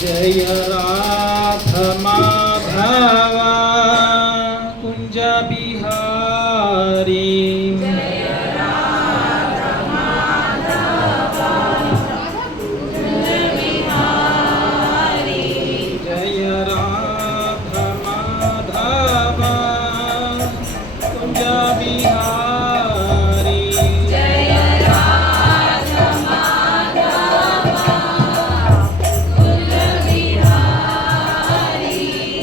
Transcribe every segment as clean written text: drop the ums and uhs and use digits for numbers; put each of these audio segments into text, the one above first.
जय राधा माधव कुंज बिहारी जय राधा माधव कुंज बिहारी जय राधा माधव कुंज बिहारी जय राधा माधव कुंज बिहारी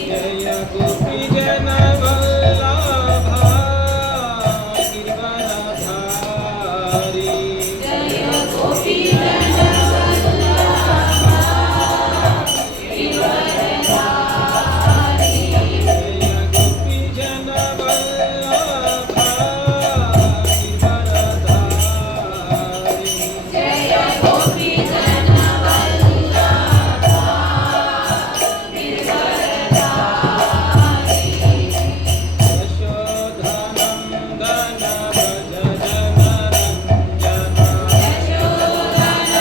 जय गोपी जन वल्लभ गिरिवरधारी जय गोपी जन वल्लभ गिरिवरधारी जय गोपी जन वल्लभ गिरिवरधारी जय गोपी जन वल्लभ गिरिवरधारी यशोधनन्दन भज जनरञ्जन यशोधनन्दन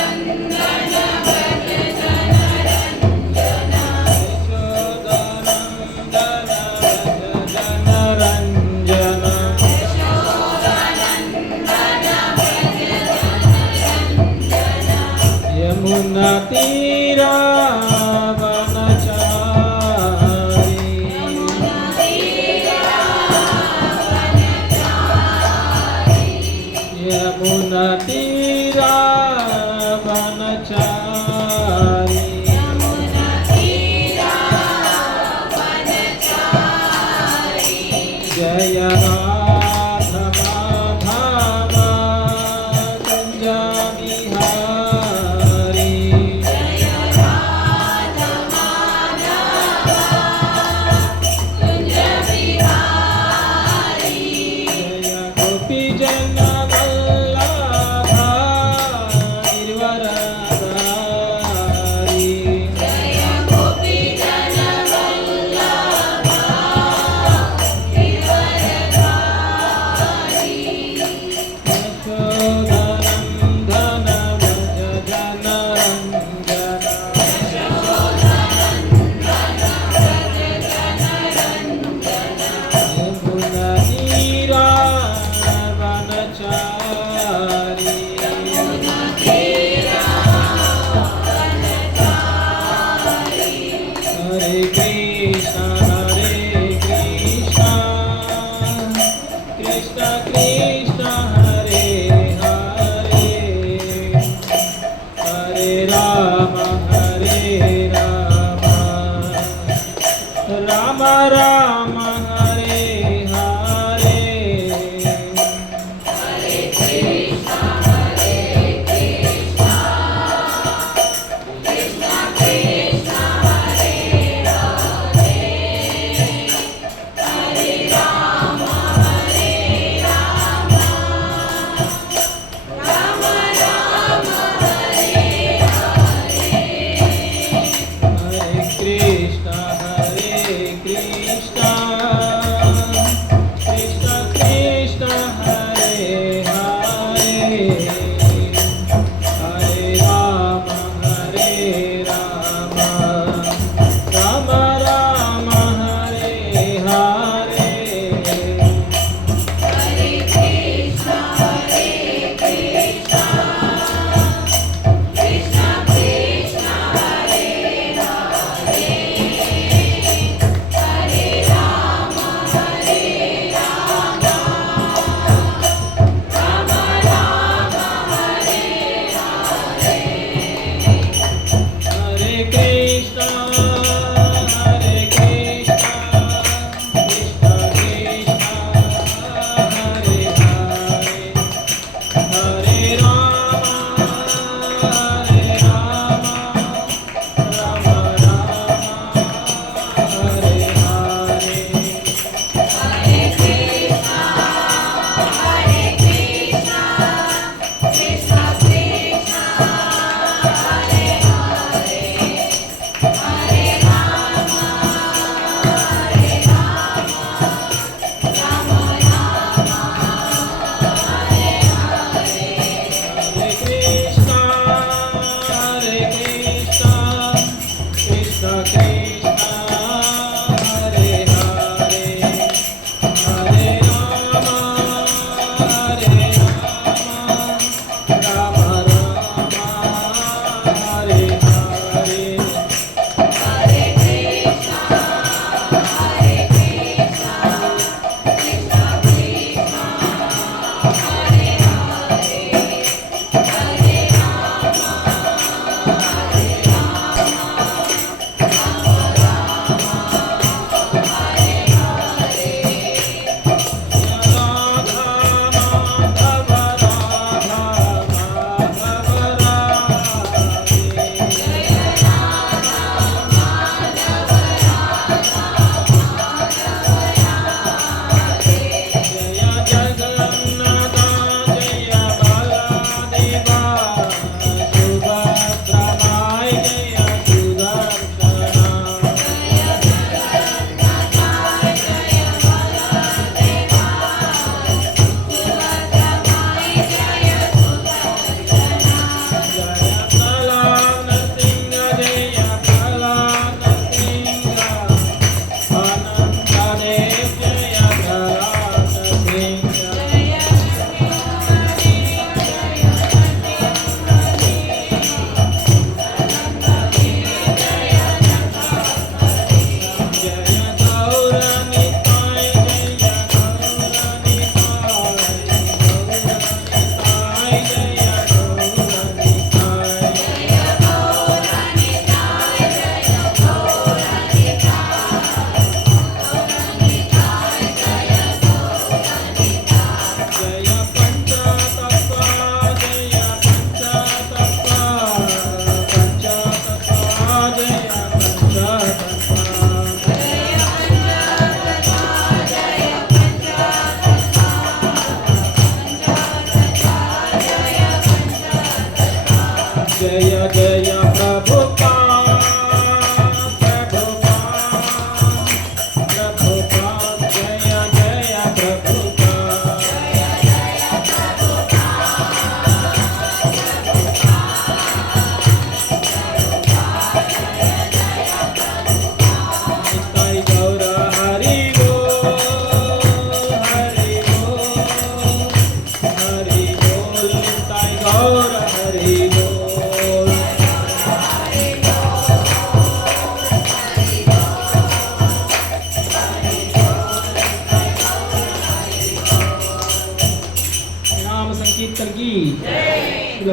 भज जनरञ्जन यशोधनन्दन भज जनरञ्जन यशोधनन्दन भज जनरञ्जन यमुना तीरा वनचारी यमुना तीरा वनचारी यमुना तीरा वनचारी यमुना तीरा वनचारी जय राधा माधव कुंज बिहारी जय राधा माधव कुंज बिहारी जय गोपी जन वल्लभ गिरिवरधारी जय गोपी जन वल्लभ गिरिवरधारी यशोधनन्दन भज जनरञ्जन यशोधनन्दन भज जनरञ्जन यमुना तीरा वनचारी यमुना तीरा वनचारी हरे कृष्ण कृष्ण कृष्ण हरे हरे हरे राम राम राम हरे हरे हरे कृष्ण कृष्ण कृष्ण हरे हरे हरे राम राम राम हरे हरे हरे कृष्ण कृष्ण कृष्ण हरे हरे हरे राम राम राम हरे हरे हरे कृष्ण कृष्ण कृष्ण हरे हरे हरे राम राम हरे हरे हरे कृष्ण कृष्ण कृष्ण हरे हरे हरे राम राम हरे हरे हरे कृष्ण कृष्ण कृष्ण हरे हरे हरे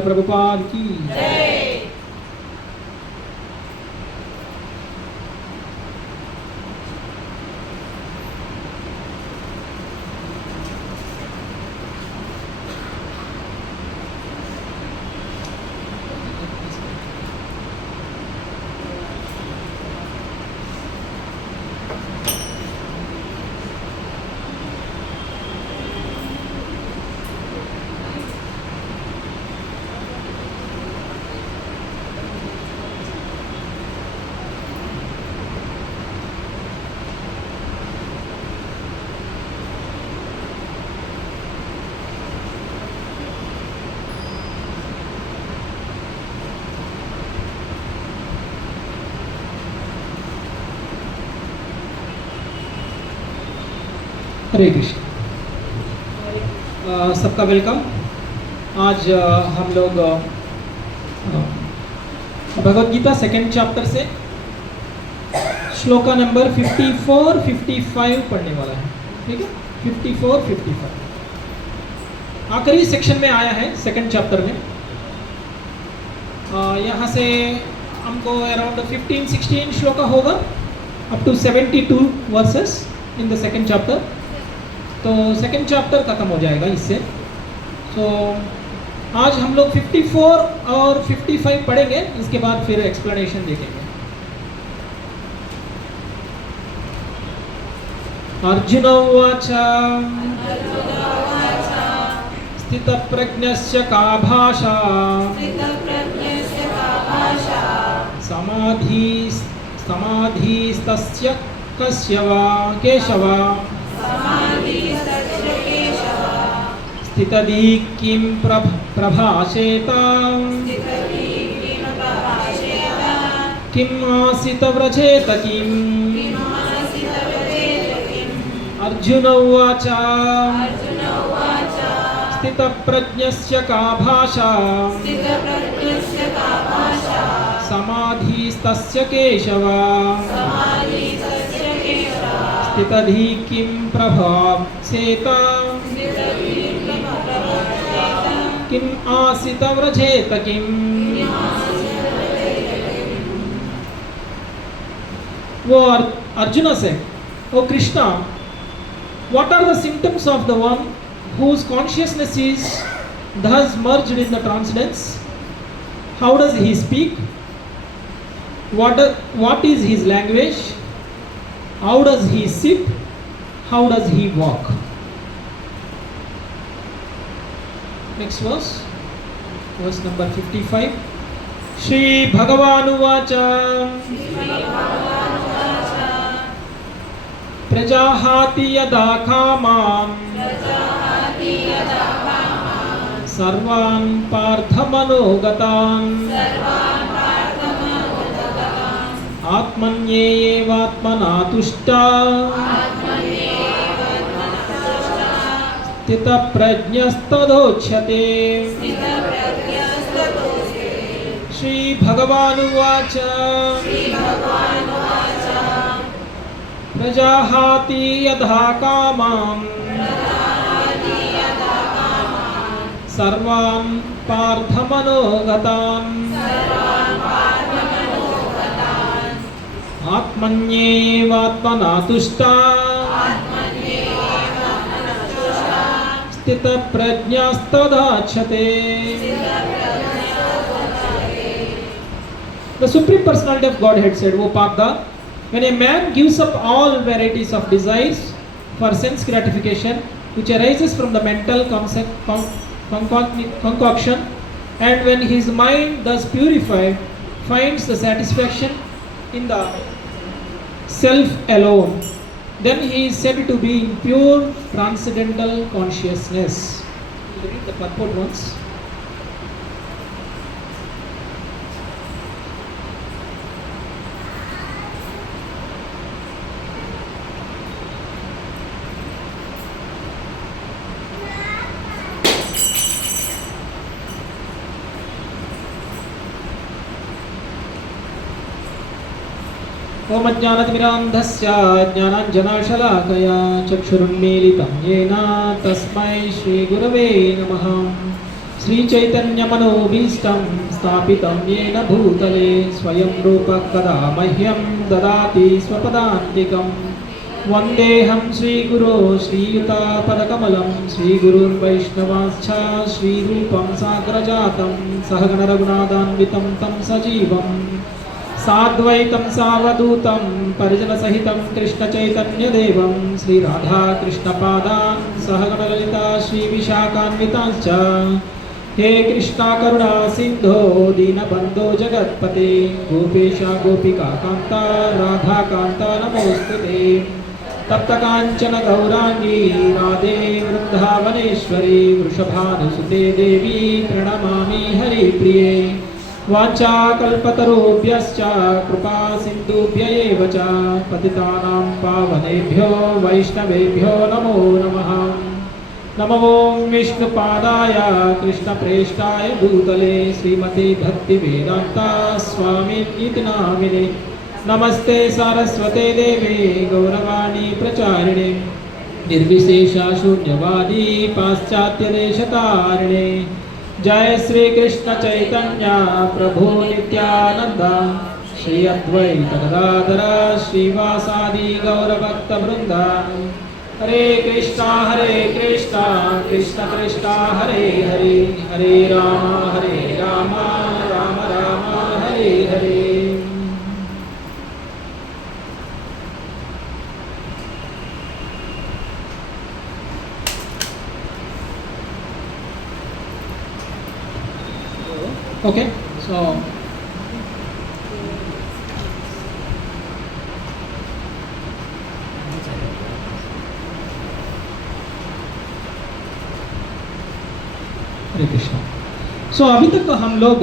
प्रभुपाद की जय। हरे कृष्ण। सबका वेलकम। आज हम लोग भगवद गीता सेकेंड चैप्टर से श्लोका नंबर 54, 55 पढ़ने वाला है। ठीक है, 54, 55 आखिरी सेक्शन में आया है सेकेंड चैप्टर में। यहाँ से हमको अराउंड 15-16 श्लोका होगा, up to 72 verses in the second chapter. तो सेकेंड चैप्टर ख़त्म हो जाएगा इससे। तो आज हम लोग 54 और 55 पढ़ेंगे, इसके बाद फिर एक्सप्लेनेशन देखेंगे। अर्जुन उवाच स्थितप्रज्ञस्य का भाषा समाधिस्तस्य कस्य वा केशव स्थितधि किं प्रभाषेत किम् आसित व्रजेत किम्। अर्जुन उवाच स्थितप्रज्ञस्य का भाषा समाधिस्तस्य केशव स्थितधि किं प्रभाषेत किम् आसित व्रजेत किम्। वो अर्जुन से, ओ Krishna, what are the symptoms of the one whose consciousness is thus merged in the transcendence? How does he speak? What is his language? How does he sit? How does he walk? Next verse number 55. Shri Bhagavan Uvacha प्रजाहाति यदा कामान् सर्वान् पार्थमनोगतान् आत्मन्येवात्मना तुष्टा स्थितप्रज्ञस्तदोच्यते। श्री भगवान् उवाच प्रजाहाति यथा कामान् सर्वान् पार्थमनोगतान् आत्मन्येवात्मना तुष्टा स्थितप्रज्ञस्तदाच्यते। The Supreme Personality of Godhead said, O Partha, when a man gives up all varieties of desires for sense gratification which arises from the mental concoction, and when his mind thus purified finds the satisfaction in the self alone, then he is said to be in pure transcendental consciousness. We'll read the purport once. ओम अज्ञानतिमिरान्धस्य ज्ञानाञ्जनशलाकया चक्षुरुन्मीलितं येन तस्मै श्रीगुरवे नमः। श्रीचैतन्यमनोभीष्टं स्थापितं येन भूतले स्वयं रूपः कदा मह्यं ददाति स्वपदान्तिकं वन्देऽहं श्रीगुरो श्रीयुतापदकमलं श्रीगुरुर्वैष्णवांश्च श्रीरूपं साग्रजातं सहगणरघुनाथान्वितं तं सजीवम् साद्वैतं सावधूतं परिजनसहितं कृष्णचैतन्यदेवं श्रीराधाकृष्णपादान् सहगणललिता श्रीविशाखान्वितांश्च हे कृष्णा करुणा सिन्धो दीनबन्धो जगत्पते गोपेश गोपिकान्ता राधाकान्ता नमोऽस्तुते तप्तकाञ्चन गौराङ्गी राधे वृन्दावनेश्वरी वृषभानुसुते देवी प्रणमामि हरिप्रिये वाञ्छाकल्पतरुभ्यश्च कृपा सिन्धुभ्य एव च पतितानां पावनेभ्यो वैष्णवेभ्यो नमो नमः नमो विष्णुपादाय कृष्णप्रेष्ठाय भूतले श्रीमते भक्तिवेदान्ता स्वामिनिति नामिने नमस्ते सारस्वते देवे गौरवाणी प्रचारिणे निर्विशेषा शून्यवादी पाश्चात्यदेशतारिणे जय श्री कृष्ण चैतन्य प्रभु नित्यानंद श्री अद्वैत गदाधर श्रीवासादि गौरभक्त वृंद हरे कृष्णा कृष्ण कृष्णा हरे हरे हरे राम राम राम हरे हरे Okay, so हरे कृष्णा। सो अभी तक हम लोग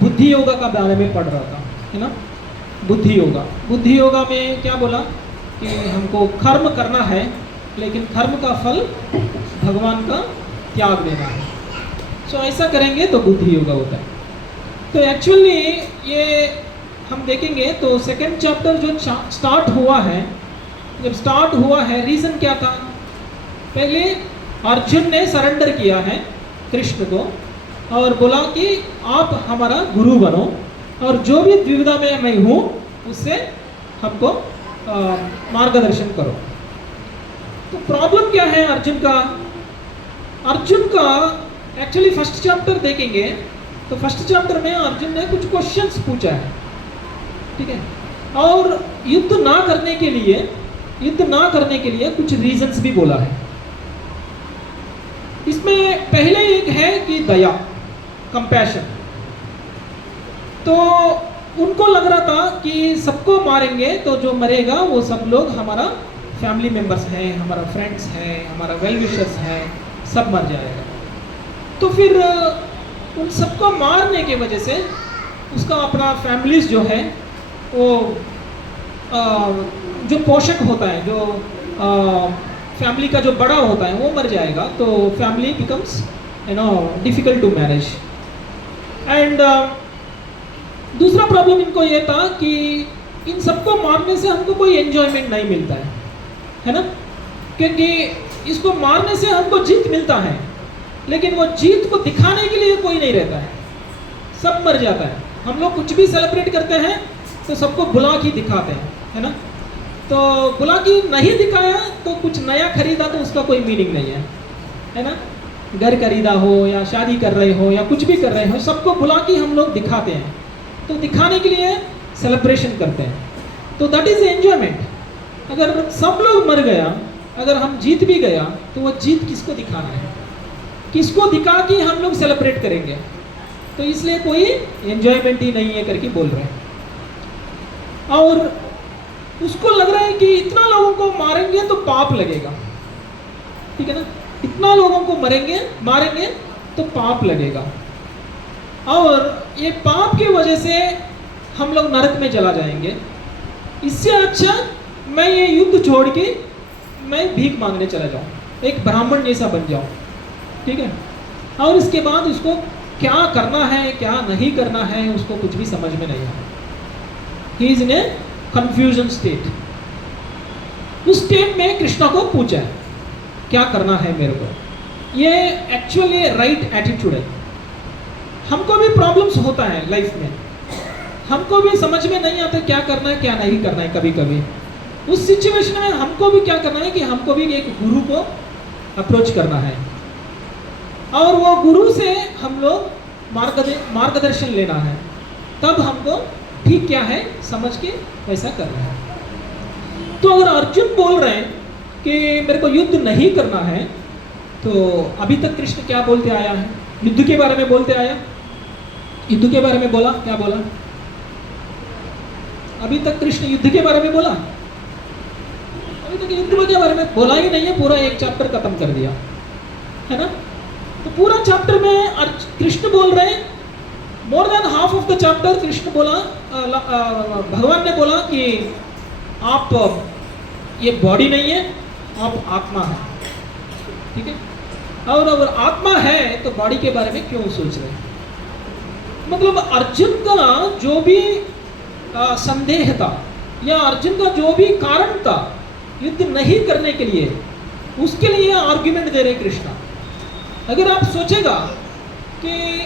बुद्धि योगा का बारे में पढ़ रहा था, है ना। बुद्धि योगा में क्या बोला कि हमको कर्म करना है, लेकिन कर्म का फल भगवान का त्याग देना है। सो ऐसा करेंगे तो बुद्धि योगा होता है। तो एक्चुअली ये हम देखेंगे तो सेकंड चैप्टर जो स्टार्ट हुआ है, जब स्टार्ट हुआ है रीज़न क्या था। पहले अर्जुन ने सरेंडर किया है कृष्ण को और बोला कि आप हमारा गुरु बनो और जो भी द्विविधा में मैं हूँ उससे हमको मार्गदर्शन करो। तो प्रॉब्लम क्या है अर्जुन का एक्चुअली फर्स्ट चैप्टर देखेंगे तो फर्स्ट चैप्टर में अर्जुन ने कुछ क्वेश्चंस पूछा है, ठीक है, और युद्ध ना करने के लिए कुछ रीजंस भी बोला है। इसमें पहले एक है कि दया, कंपैशन। तो उनको लग रहा था कि सबको मारेंगे तो जो मरेगा वो सब लोग हमारा फैमिली मेंबर्स हैं, हमारा फ्रेंड्स हैं, हमारा वेल विशर्स हैं, सब मर जाएगा। तो फिर उन सबको मारने की वजह से उसका अपना फैमिलीज जो है वो जो पोषक होता है, जो फैमिली का जो बड़ा होता है वो मर जाएगा। तो family becomes difficult to manage. And दूसरा प्रॉब्लम इनको ये था कि इन सबको मारने से हमको कोई एंजॉयमेंट नहीं मिलता है ना, क्योंकि इसको मारने से हमको जीत मिलता है, लेकिन वो जीत को दिखाने के लिए कोई नहीं रहता है, सब मर जाता है। हम लोग कुछ भी सेलिब्रेट करते हैं तो सबको बुला के दिखाते हैं, है ना। तो बुला के नहीं दिखाया तो कुछ नया खरीदा तो उसका कोई मीनिंग नहीं है ना। घर खरीदा हो या शादी कर रहे हो या कुछ भी कर रहे हो, सबको बुला के हम लोग दिखाते हैं, तो दिखाने के लिए सेलिब्रेशन करते हैं, तो दैट इज एंजॉयमेंट। अगर सब लोग मर गया, अगर हम जीत भी गया तो वो जीत किसको दिखाना है, किसको दिखा के हम लोग सेलिब्रेट करेंगे। तो इसलिए कोई एंजॉयमेंट ही नहीं है करके बोल रहे हैं। और उसको लग रहा है कि इतना लोगों को मारेंगे तो पाप लगेगा, ठीक है ना, इतना लोगों को मारेंगे तो पाप लगेगा, और ये पाप की वजह से हम लोग नरक में चला जाएंगे। इससे अच्छा मैं ये युद्ध छोड़ के मैं भीख मांगने चला जाऊँ, एक ब्राह्मण जैसा बन जाऊँ, ठीक है। और इसके बाद उसको क्या करना है क्या नहीं करना है उसको कुछ भी समझ में नहीं आया। He is in a confusion state. उस स्टेट में कृष्णा को पूछा क्या करना है मेरे को, ये एक्चुअली राइट एटीट्यूड है। हमको भी प्रॉब्लम्स होता है लाइफ में, हमको भी समझ में नहीं आता क्या करना है क्या नहीं करना है। कभी कभी उस सिचुएशन में हमको भी क्या करना है कि हमको भी एक गुरु को अप्रोच करना है, और वो गुरु से हम लोग मार्गदर्शन लेना है, तब हमको ठीक क्या है समझ के वैसा करना है। तो अगर अर्जुन बोल रहे हैं कि मेरे को युद्ध नहीं करना है, तो अभी तक कृष्ण क्या बोलते आया है? युद्ध के बारे में बोलते आया, युद्ध के बारे में बोला, क्या बोला? अभी तक कृष्ण युद्ध के बारे में बोला? अभी तक युद्ध के बारे में बोला ही नहीं है। पूरा एक चैप्टर खत्म कर दिया है ना। तो पूरा चैप्टर में कृष्ण बोल रहे हैं, more than half of the chapter Krishna बोला, भगवान ने बोला कि आप ये बॉडी नहीं है, आप आत्मा है, ठीक है। और अगर आत्मा है तो बॉडी के बारे में क्यों सोच रहे हैं? मतलब अर्जुन का जो भी संदेह था या अर्जुन का जो भी कारण था युद्ध नहीं करने के लिए, उसके लिए आर्ग्यूमेंट दे रहे कृष्णा। अगर आप सोचेगा कि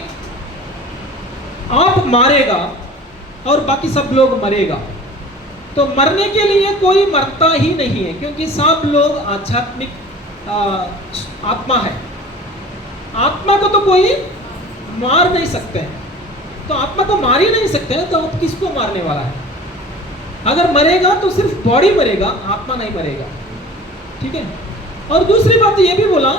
आप मारेगा और बाकी सब लोग मरेगा, तो मरने के लिए कोई मरता ही नहीं है, क्योंकि सब लोग आध्यात्मिक आत्मा है। आत्मा को तो कोई मार नहीं सकते हैं, तो आत्मा को मार ही नहीं सकते हैं, तो आप किसको मारने वाला है? अगर मरेगा तो सिर्फ बॉडी मरेगा, आत्मा नहीं मरेगा, ठीक है। और दूसरी बात ये भी बोला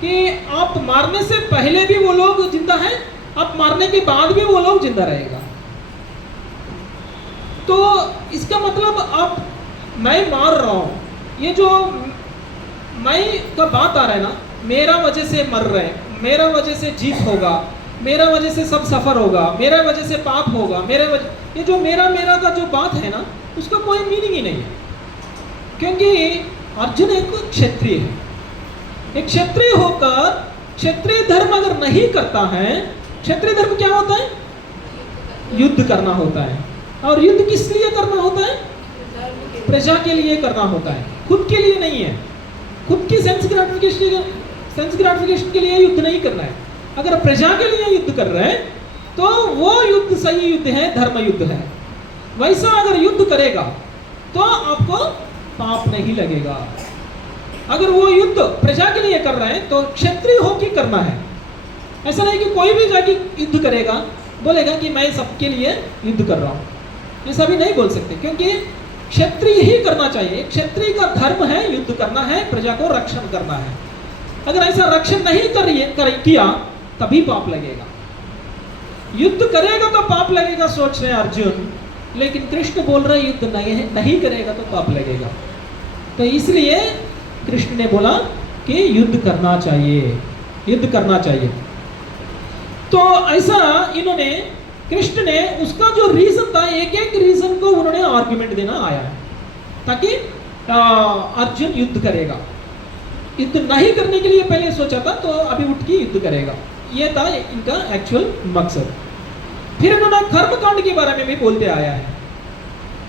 कि आप मारने से पहले भी वो लोग जिंदा हैं, आप मारने के बाद भी वो लोग जिंदा रहेगा। तो इसका मतलब आप, मैं मार रहा हूं, ये जो मैं का बात आ रहा है ना, मेरा वजह से मर रहे हैं, मेरा वजह से जीत होगा, मेरा वजह से सब सफर होगा, मेरा वजह से पाप होगा, मेरे वजह, ये जो मेरा मेरा का जो बात है ना, उसका कोई मीनिंग ही नहीं है। क्योंकि अर्जुन एक क्षत्रिय है, एक क्षत्रिय होकर क्षत्रिय धर्म अगर नहीं करता है, क्षत्रिय धर्म क्या होता है? युद्ध करना होता है। और युद्ध किस लिए करना होता है? प्रजा के लिए करना होता है, खुद के लिए नहीं है। खुद की सेंस ग्रेटिफिकेशन के लिए युद्ध नहीं करना है। अगर प्रजा के लिए युद्ध कर रहे हैं तो वो युद्ध सही युद्ध है, धर्म युद्ध है। वैसा अगर युद्ध करेगा तो आपको पाप नहीं लगेगा। अगर वो युद्ध प्रजा के लिए कर रहे हैं तो क्षत्रिय होकर करना है। ऐसा नहीं कि कोई भी जाके युद्ध करेगा बोलेगा कि मैं सबके लिए युद्ध कर रहा हूँ, ऐसा भी नहीं बोल सकते, क्योंकि क्षत्रिय ही करना चाहिए। क्षत्रिय का धर्म है युद्ध करना है, प्रजा को रक्षण करना है। अगर ऐसा रक्षण नहीं किया तभी पाप लगेगा। युद्ध करेगा तो पाप लगेगा सोच रहे हैं अर्जुन, लेकिन कृष्ण बोल रहे युद्ध नहीं करेगा तो पाप लगेगा। तो इसलिए कृष्ण ने बोला कि युद्ध करना चाहिए, युद्ध करना चाहिए। तो ऐसा इन्होंने, कृष्ण ने उसका जो रीजन था, एक एक रीजन को उन्होंने आर्गुमेंट देना आया है, ताकि अर्जुन युद्ध करेगा। युद्ध नहीं करने के लिए पहले सोचा था, तो अभी उठ के युद्ध करेगा, ये था इनका एक्चुअल मकसद। फिर इन्होंने कर्मकांड के बारे में भी बोलते आया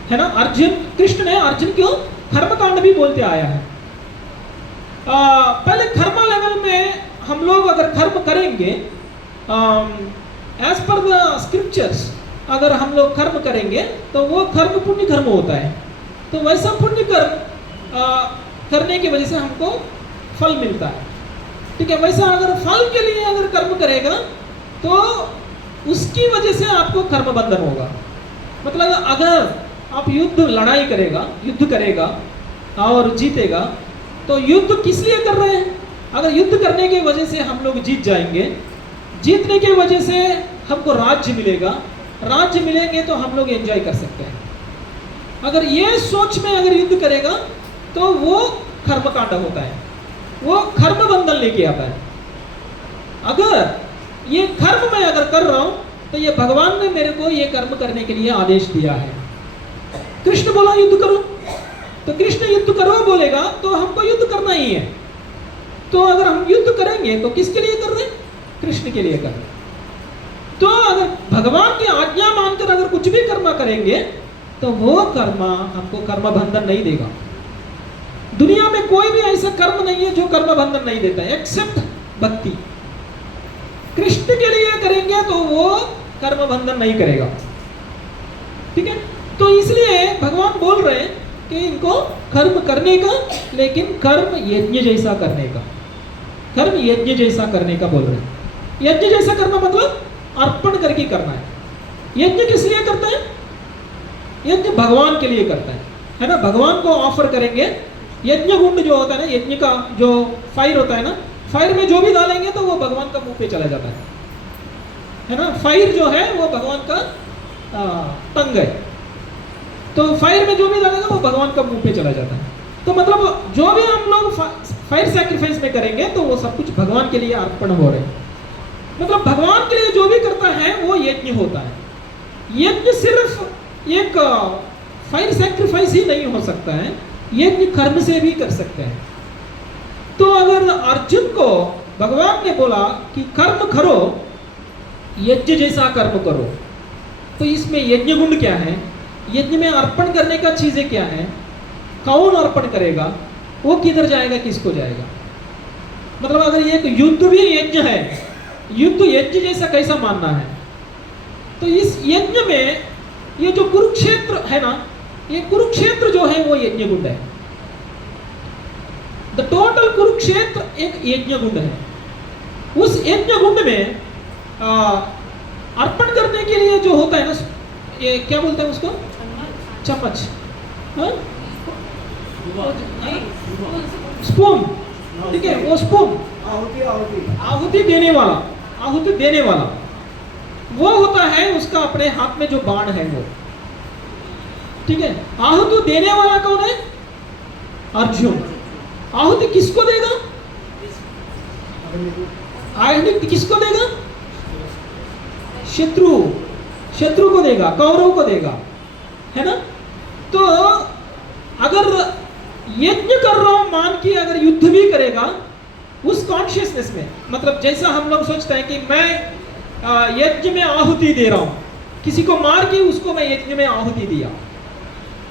है ना। अर्जुन, कृष्ण ने अर्जुन क्यों कर्मकांड भी बोलते आया है। पहले कर्म लेवल में हम लोग अगर कर्म करेंगे, एज पर द स्क्रिप्चर्स, अगर हम लोग कर्म करेंगे तो वो कर्म पुण्य कर्म होता है। तो वैसा पुण्य कर्म करने की वजह से हमको फल मिलता है, ठीक है। वैसा अगर फल के लिए अगर कर्म करेगा तो उसकी वजह से आपको कर्म बंधन होगा। मतलब अगर आप युद्ध लड़ाई करेगा, युद्ध करेगा और जीतेगा, तो युद्ध किस लिए कर रहे हैं? अगर युद्ध करने की वजह से हम लोग जीत जाएंगे, जीतने की वजह से हमको राज्य मिलेगा, राज्य मिलेंगे तो हम लोग एंजॉय कर सकते हैं। अगर ये सोच में अगर युद्ध करेगा तो वो कर्मकांड होता है, वो कर्म बंधन लेके आता है। अगर ये कर्म मैं अगर कर रहा हूं तो ये भगवान ने मेरे को ये कर्म करने के लिए आदेश दिया है। कृष्ण बोला युद्ध करो, तो कृष्ण युद्ध करो बोलेगा तो हमको युद्ध करना ही है। तो अगर हम युद्ध करेंगे तो किसके लिए कर रहे हैं? कृष्ण के लिए कर रहे हैं। तो अगर भगवान की आज्ञा मानकर अगर कुछ भी कर्म करेंगे तो वो कर्म हमको कर्म बंधन नहीं देगा। दुनिया में कोई भी ऐसा कर्म नहीं है जो कर्म बंधन नहीं देता है, एक्सेप्ट भक्ति। कृष्ण के लिए करेंगे तो वो कर्म बंधन नहीं करेगा, ठीक है। तो इसलिए भगवान बोल रहे हैं कि इनको कर्म करने का, लेकिन कर्म यज्ञ जैसा करने का, कर्म यज्ञ जैसा करने का बोल रहे हैं। यज्ञ जैसा करना मतलब अर्पण करके करना है। यज्ञ किस लिए करता है? यज्ञ भगवान के लिए करता है ना। भगवान को ऑफर करेंगे। यज्ञ गुंड जो होता है ना, यज्ञ का जो फायर होता है ना, फायर में जो भी डालेंगे तो वो भगवान का मुंह पे चला जाता है ना। फायर जो है वो भगवान का टंग है, तो फायर में जो भी डालेगा वो भगवान का मुंह पे चला जाता है। तो मतलब जो भी हम लोग फायर सैक्रिफाइस में करेंगे तो वो सब कुछ भगवान के लिए अर्पण हो रहे हैं। मतलब भगवान के लिए जो भी करता है वो यज्ञ होता है। यज्ञ सिर्फ एक फायर सैक्रिफाइस ही नहीं हो सकता है, यज्ञ कर्म से भी कर सकते हैं। तो अगर अर्जुन को भगवान ने बोला कि कर्म करो, यज्ञ जैसा कर्म करो, तो इसमें यज्ञ गुण क्या है, यज्ञ में अर्पण करने का चीजें क्या है, कौन अर्पण करेगा, वो किधर जाएगा, किसको जाएगा। मतलब अगर एक युद्ध भी यज्ञ है, युद्ध यज्ञ जैसा कैसा मानना है, तो इस यज्ञ में ये जो कुरुक्षेत्र है ना, ये कुरुक्षेत्र जो है वो यज्ञ गुंड है। द टोटल कुरुक्षेत्र एक यज्ञ गुंड है। उस यज्ञ गुंड में अर्पण करने के लिए जो होता है ना, ये क्या बोलते हैं उसको, चम्मच, स्पून, ठीक है, वो स्पून, आहुति देने वाला, आहुति देने वाला वो होता है, उसका अपने हाथ में जो बाण है वो, ठीक है। आहुति देने वाला कौन है? अर्जुन। आहुति किसको देगा? आहुति किसको देगा? शत्रु, शत्रु को देगा, कौरव को देगा, है ना। तो अगर यज्ञ कर रहा हूं मान के अगर युद्ध भी करेगा उस कॉन्शियसनेस में, मतलब जैसा हम लोग सोचते हैं कि मैं यज्ञ में आहुति दे रहा हूं, किसी को मार के उसको मैं यज्ञ में आहुति दिया,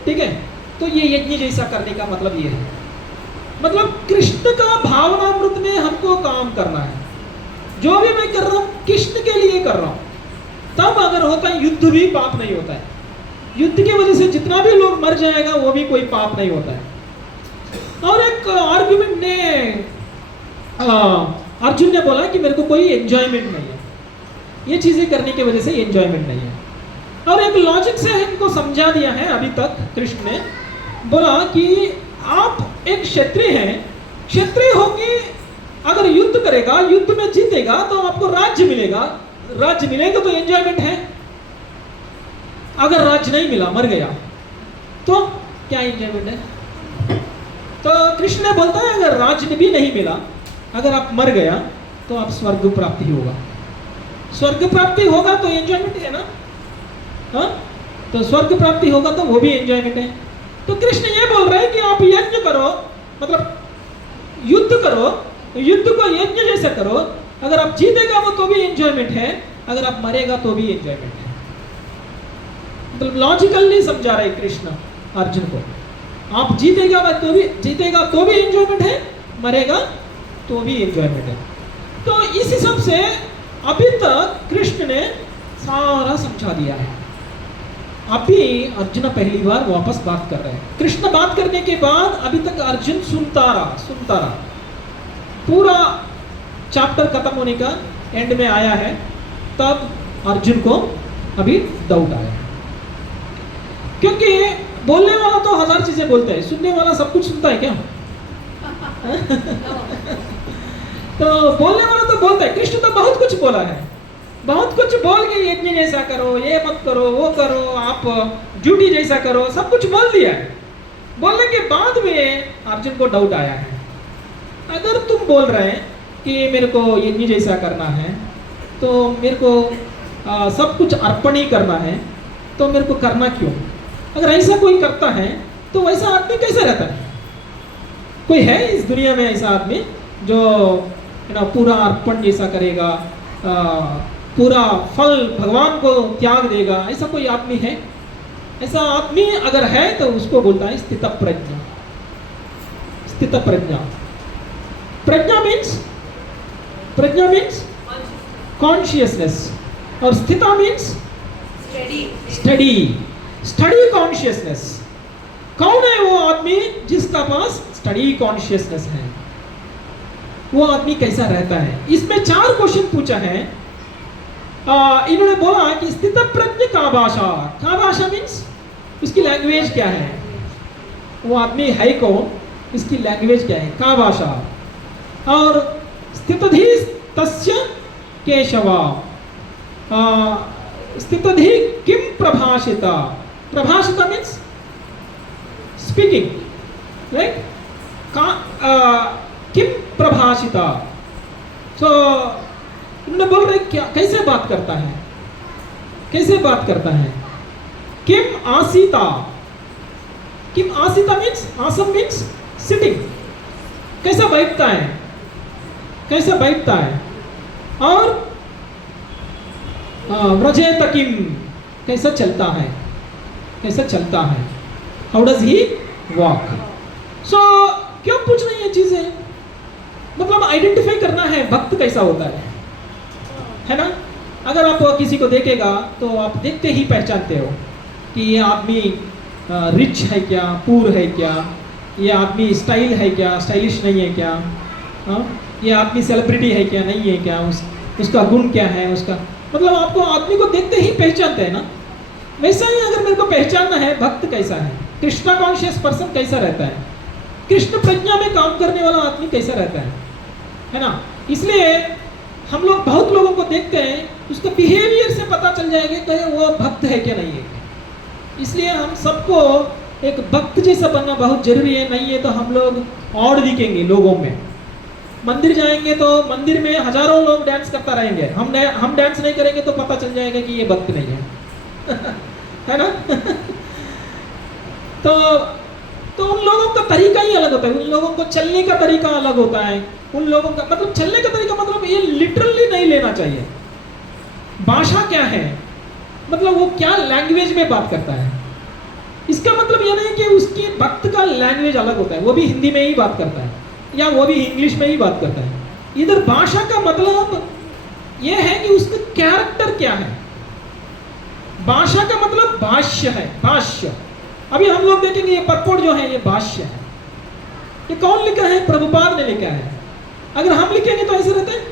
ठीक है, तो ये यज्ञ जैसा करने का मतलब ये है। मतलब कृष्ण का भावनामृत में हमको काम करना है। जो भी मैं कर रहा हूं कृष्ण के लिए कर रहा हूं, तब अगर होता है युद्ध भी पाप नहीं होता है। युद्ध की वजह से जितना भी लोग मर जाएगा वो भी कोई पाप नहीं होता है। और एक आर्गुमेंट ने अर्जुन ने बोला कि मेरे को कोई एंजॉयमेंट नहीं है, ये चीजें करने की वजह से एंजॉयमेंट नहीं है। और एक लॉजिक से इनको समझा दिया है अभी तक। कृष्ण ने बोला कि आप एक क्षत्रिय हैं, क्षत्रिय होके अगर युद्ध करेगा, युद्ध में जीतेगा तो आपको राज्य मिलेगा, राज्य मिलेगा तो एंजॉयमेंट है। अगर राज्य नहीं मिला, मर गया, तो क्या एंजॉयमेंट है? तो कृष्ण ने बोलता है अगर राज्य भी नहीं मिला, अगर आप मर गया तो आप स्वर्ग प्राप्ति होगा। स्वर्ग प्राप्ति होगा तो एंजॉयमेंट है ना, हाँ, तो स्वर्ग प्राप्ति होगा तो वो भी एंजॉयमेंट है। तो कृष्ण ये बोल रहे हैं कि आप यज्ञ करो, मतलब युद्ध करो, युद्ध को यज्ञ जैसा करो। अगर आप जीतेगा वो तो भी एंजॉयमेंट है, अगर आप मरेगा तो भी एंजॉयमेंट है। मतलब लॉजिकली समझा रहे कृष्ण अर्जुन को, आप जीतेगा तो भी एंजॉयमेंट है, मरेगा तो भी एंजॉयमेंट है। तो इस हिसाब से अभी तक कृष्ण ने सारा समझा दिया है। अभी अर्जुन पहली बार वापस बात कर रहे हैं। कृष्ण बात करने के बाद अभी तक अर्जुन सुनता रहा। पूरा चैप्टर खत्म होने का एंड में आया है, तब अर्जुन को अभी डाउट आया, क्योंकि बोलने वाला तो हजार चीजें बोलता है, सुनने वाला सब कुछ सुनता है क्या? तो बोलने वाला तो बोलता है। कृष्ण तो बहुत कुछ बोला है, बहुत कुछ बोल के यज्ञ जैसा करो, ये मत करो, वो करो, आप ड्यूटी जैसा करो, सब कुछ बोल दिया है। बोलने के बाद में अर्जुन को डाउट आया है। अगर तुम बोल रहे हैं कि मेरे को यज्ञ जैसा करना है, तो मेरे को सब कुछ अर्पण ही करना है, तो मेरे को करना क्यों? अगर ऐसा कोई करता है तो वैसा आदमी कैसे रहता है? कोई है इस दुनिया में ऐसा आदमी जो पूरा अर्पण जैसा करेगा, पूरा फल भगवान को त्याग देगा? ऐसा कोई आदमी है? ऐसा आदमी अगर है तो उसको बोलता है स्थित प्रज्ञा। स्थित प्रज्ञा, प्रज्ञा मीन्स प्रज्ञा मीन्स कॉन्शियसनेस, और स्थिता मीन्स स्टडी, स्टडी कॉन्शियसनेस। कौन है वो आदमी जिसका पास स्टडी कॉन्शियसनेस है? वो आदमी कैसा रहता है? इसमें 4 क्वेश्चन पूछा है। इन्होंने बोला कि स्थित प्रज्ञ का भाषा मीन्स उसकी लैंग्वेज क्या है? वो आदमी है कौन, इसकी लैंग्वेज क्या है? का भाषा। और स्थितधि तस्य केशवा, स्थितधि किम प्रभाषिता, प्रभाषिता मीन्स स्पीकिंग, राइट? का किम प्रभाषिता, सो उन्होंने बोल रहे क्या, कैसे बात करता है, कैसे बात करता है? किम आसीता, किम आसीता मीन्स, आसन मीन्स सिटिंग, कैसा बैठता है, कैसा बैठता है? और व्रजेत किम, कैसा चलता है, कैसा चलता है? How does he walk? So क्यों पूछ रही है चीजें? मतलब आइडेंटिफाई करना है भक्त कैसा होता है ना? अगर आप किसी को देखेगा तो आप देखते ही पहचानते हो कि ये आदमी रिच है क्या, पूर है क्या, ये आदमी स्टाइल है क्या, स्टाइलिश नहीं है क्या, ये आदमी सेलिब्रिटी है क्या, नहीं है क्या, उसका गुण क्या है, उसका मतलब आपको आदमी को देखते ही पहचानते हैं ना। वैसा ही अगर मेरे को पहचानना है भक्त कैसा है, कृष्णा कॉन्शियस पर्सन कैसा रहता है, कृष्ण प्रज्ञा में काम करने वाला आदमी कैसा रहता है ना? इसलिए हम लोग बहुत लोगों को देखते हैं, उसका बिहेवियर से पता चल जाएगा कि वो भक्त है क्या नहीं है। इसलिए हम सबको एक भक्त जैसा बनना बहुत जरूरी है, नहीं है तो हम लोग और दिखेंगे लोगों में। मंदिर जाएंगे तो मंदिर में हजारों लोग डांस करता रहेंगे, हम डांस नहीं करेंगे तो पता चल जाएगा कि ये भक्त नहीं है है ना? तो उन लोगों का तरीका ही अलग होता है, उन लोगों को चलने का तरीका अलग होता है, उन लोगों का मतलब चलने का तरीका, मतलब ये लिटरली नहीं लेना चाहिए। भाषा क्या है, मतलब वो क्या लैंग्वेज में बात करता है, इसका मतलब ये नहीं कि उसके भक्त का लैंग्वेज अलग होता है, वो भी हिंदी में ही बात करता है या वो भी इंग्लिश में ही बात करता है। इधर भाषा का मतलब ये है कि उसका कैरेक्टर क्या है। भाषा का मतलब भाष्य है, भाष्य। अभी हम लोग देखेंगे ये पदकोट जो है ये भाष्य है। ये कौन लिखा है? प्रभुपाद ने लिखा है। अगर हम लिखेंगे तो ऐसे रहते हैं,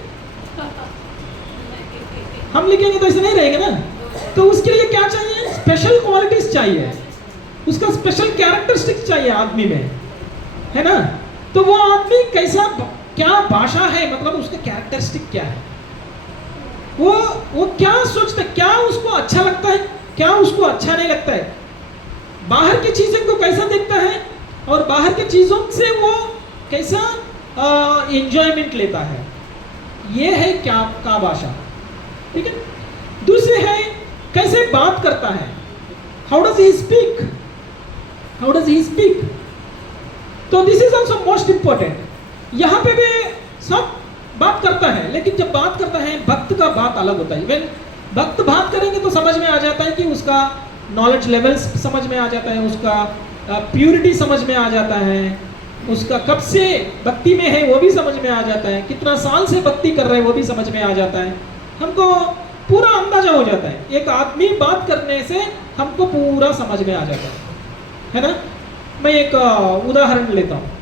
हम लिखेंगे तो ऐसे नहीं रहेगा ना। तो उसके लिए क्या चाहिए? स्पेशल क्वालिटीज चाहिए, उसका स्पेशल कैरेक्टरिस्टिक चाहिए आदमी में, है ना? तो वो आदमी कैसा, क्या भाषा है, मतलब उसका कैरेक्टरिस्टिक क्या है, वो क्या सोचता है, क्या उसको अच्छा लगता है, क्या उसको अच्छा नहीं लगता है, बाहर की चीजें को कैसा देखता है और बाहर की चीजों से वो कैसा एंजॉयमेंट लेता है। ये है क्या का भाषा, ठीक है। दूसरे है कैसे बात करता है, how does he speak, how does he speak. तो this is also most important. यहाँ पे भी सब बात करता है, लेकिन जब बात करता है भक्त का बात अलग होता है। इवन भक्त बात करेंगे तो समझ में आ जाता है कि उसका नॉलेज लेवल्स समझ में आ जाता है, उसका प्यूरिटी समझ में आ जाता है, उसका कब से भक्ति में है वो भी समझ में आ जाता है, कितना साल से भक्ति कर रहे हैं वो भी समझ में आ जाता है। हमको पूरा अंदाजा हो जाता है, एक आदमी बात करने से हमको पूरा समझ में आ जाता है ना। मैं एक उदाहरण लेता हूँ।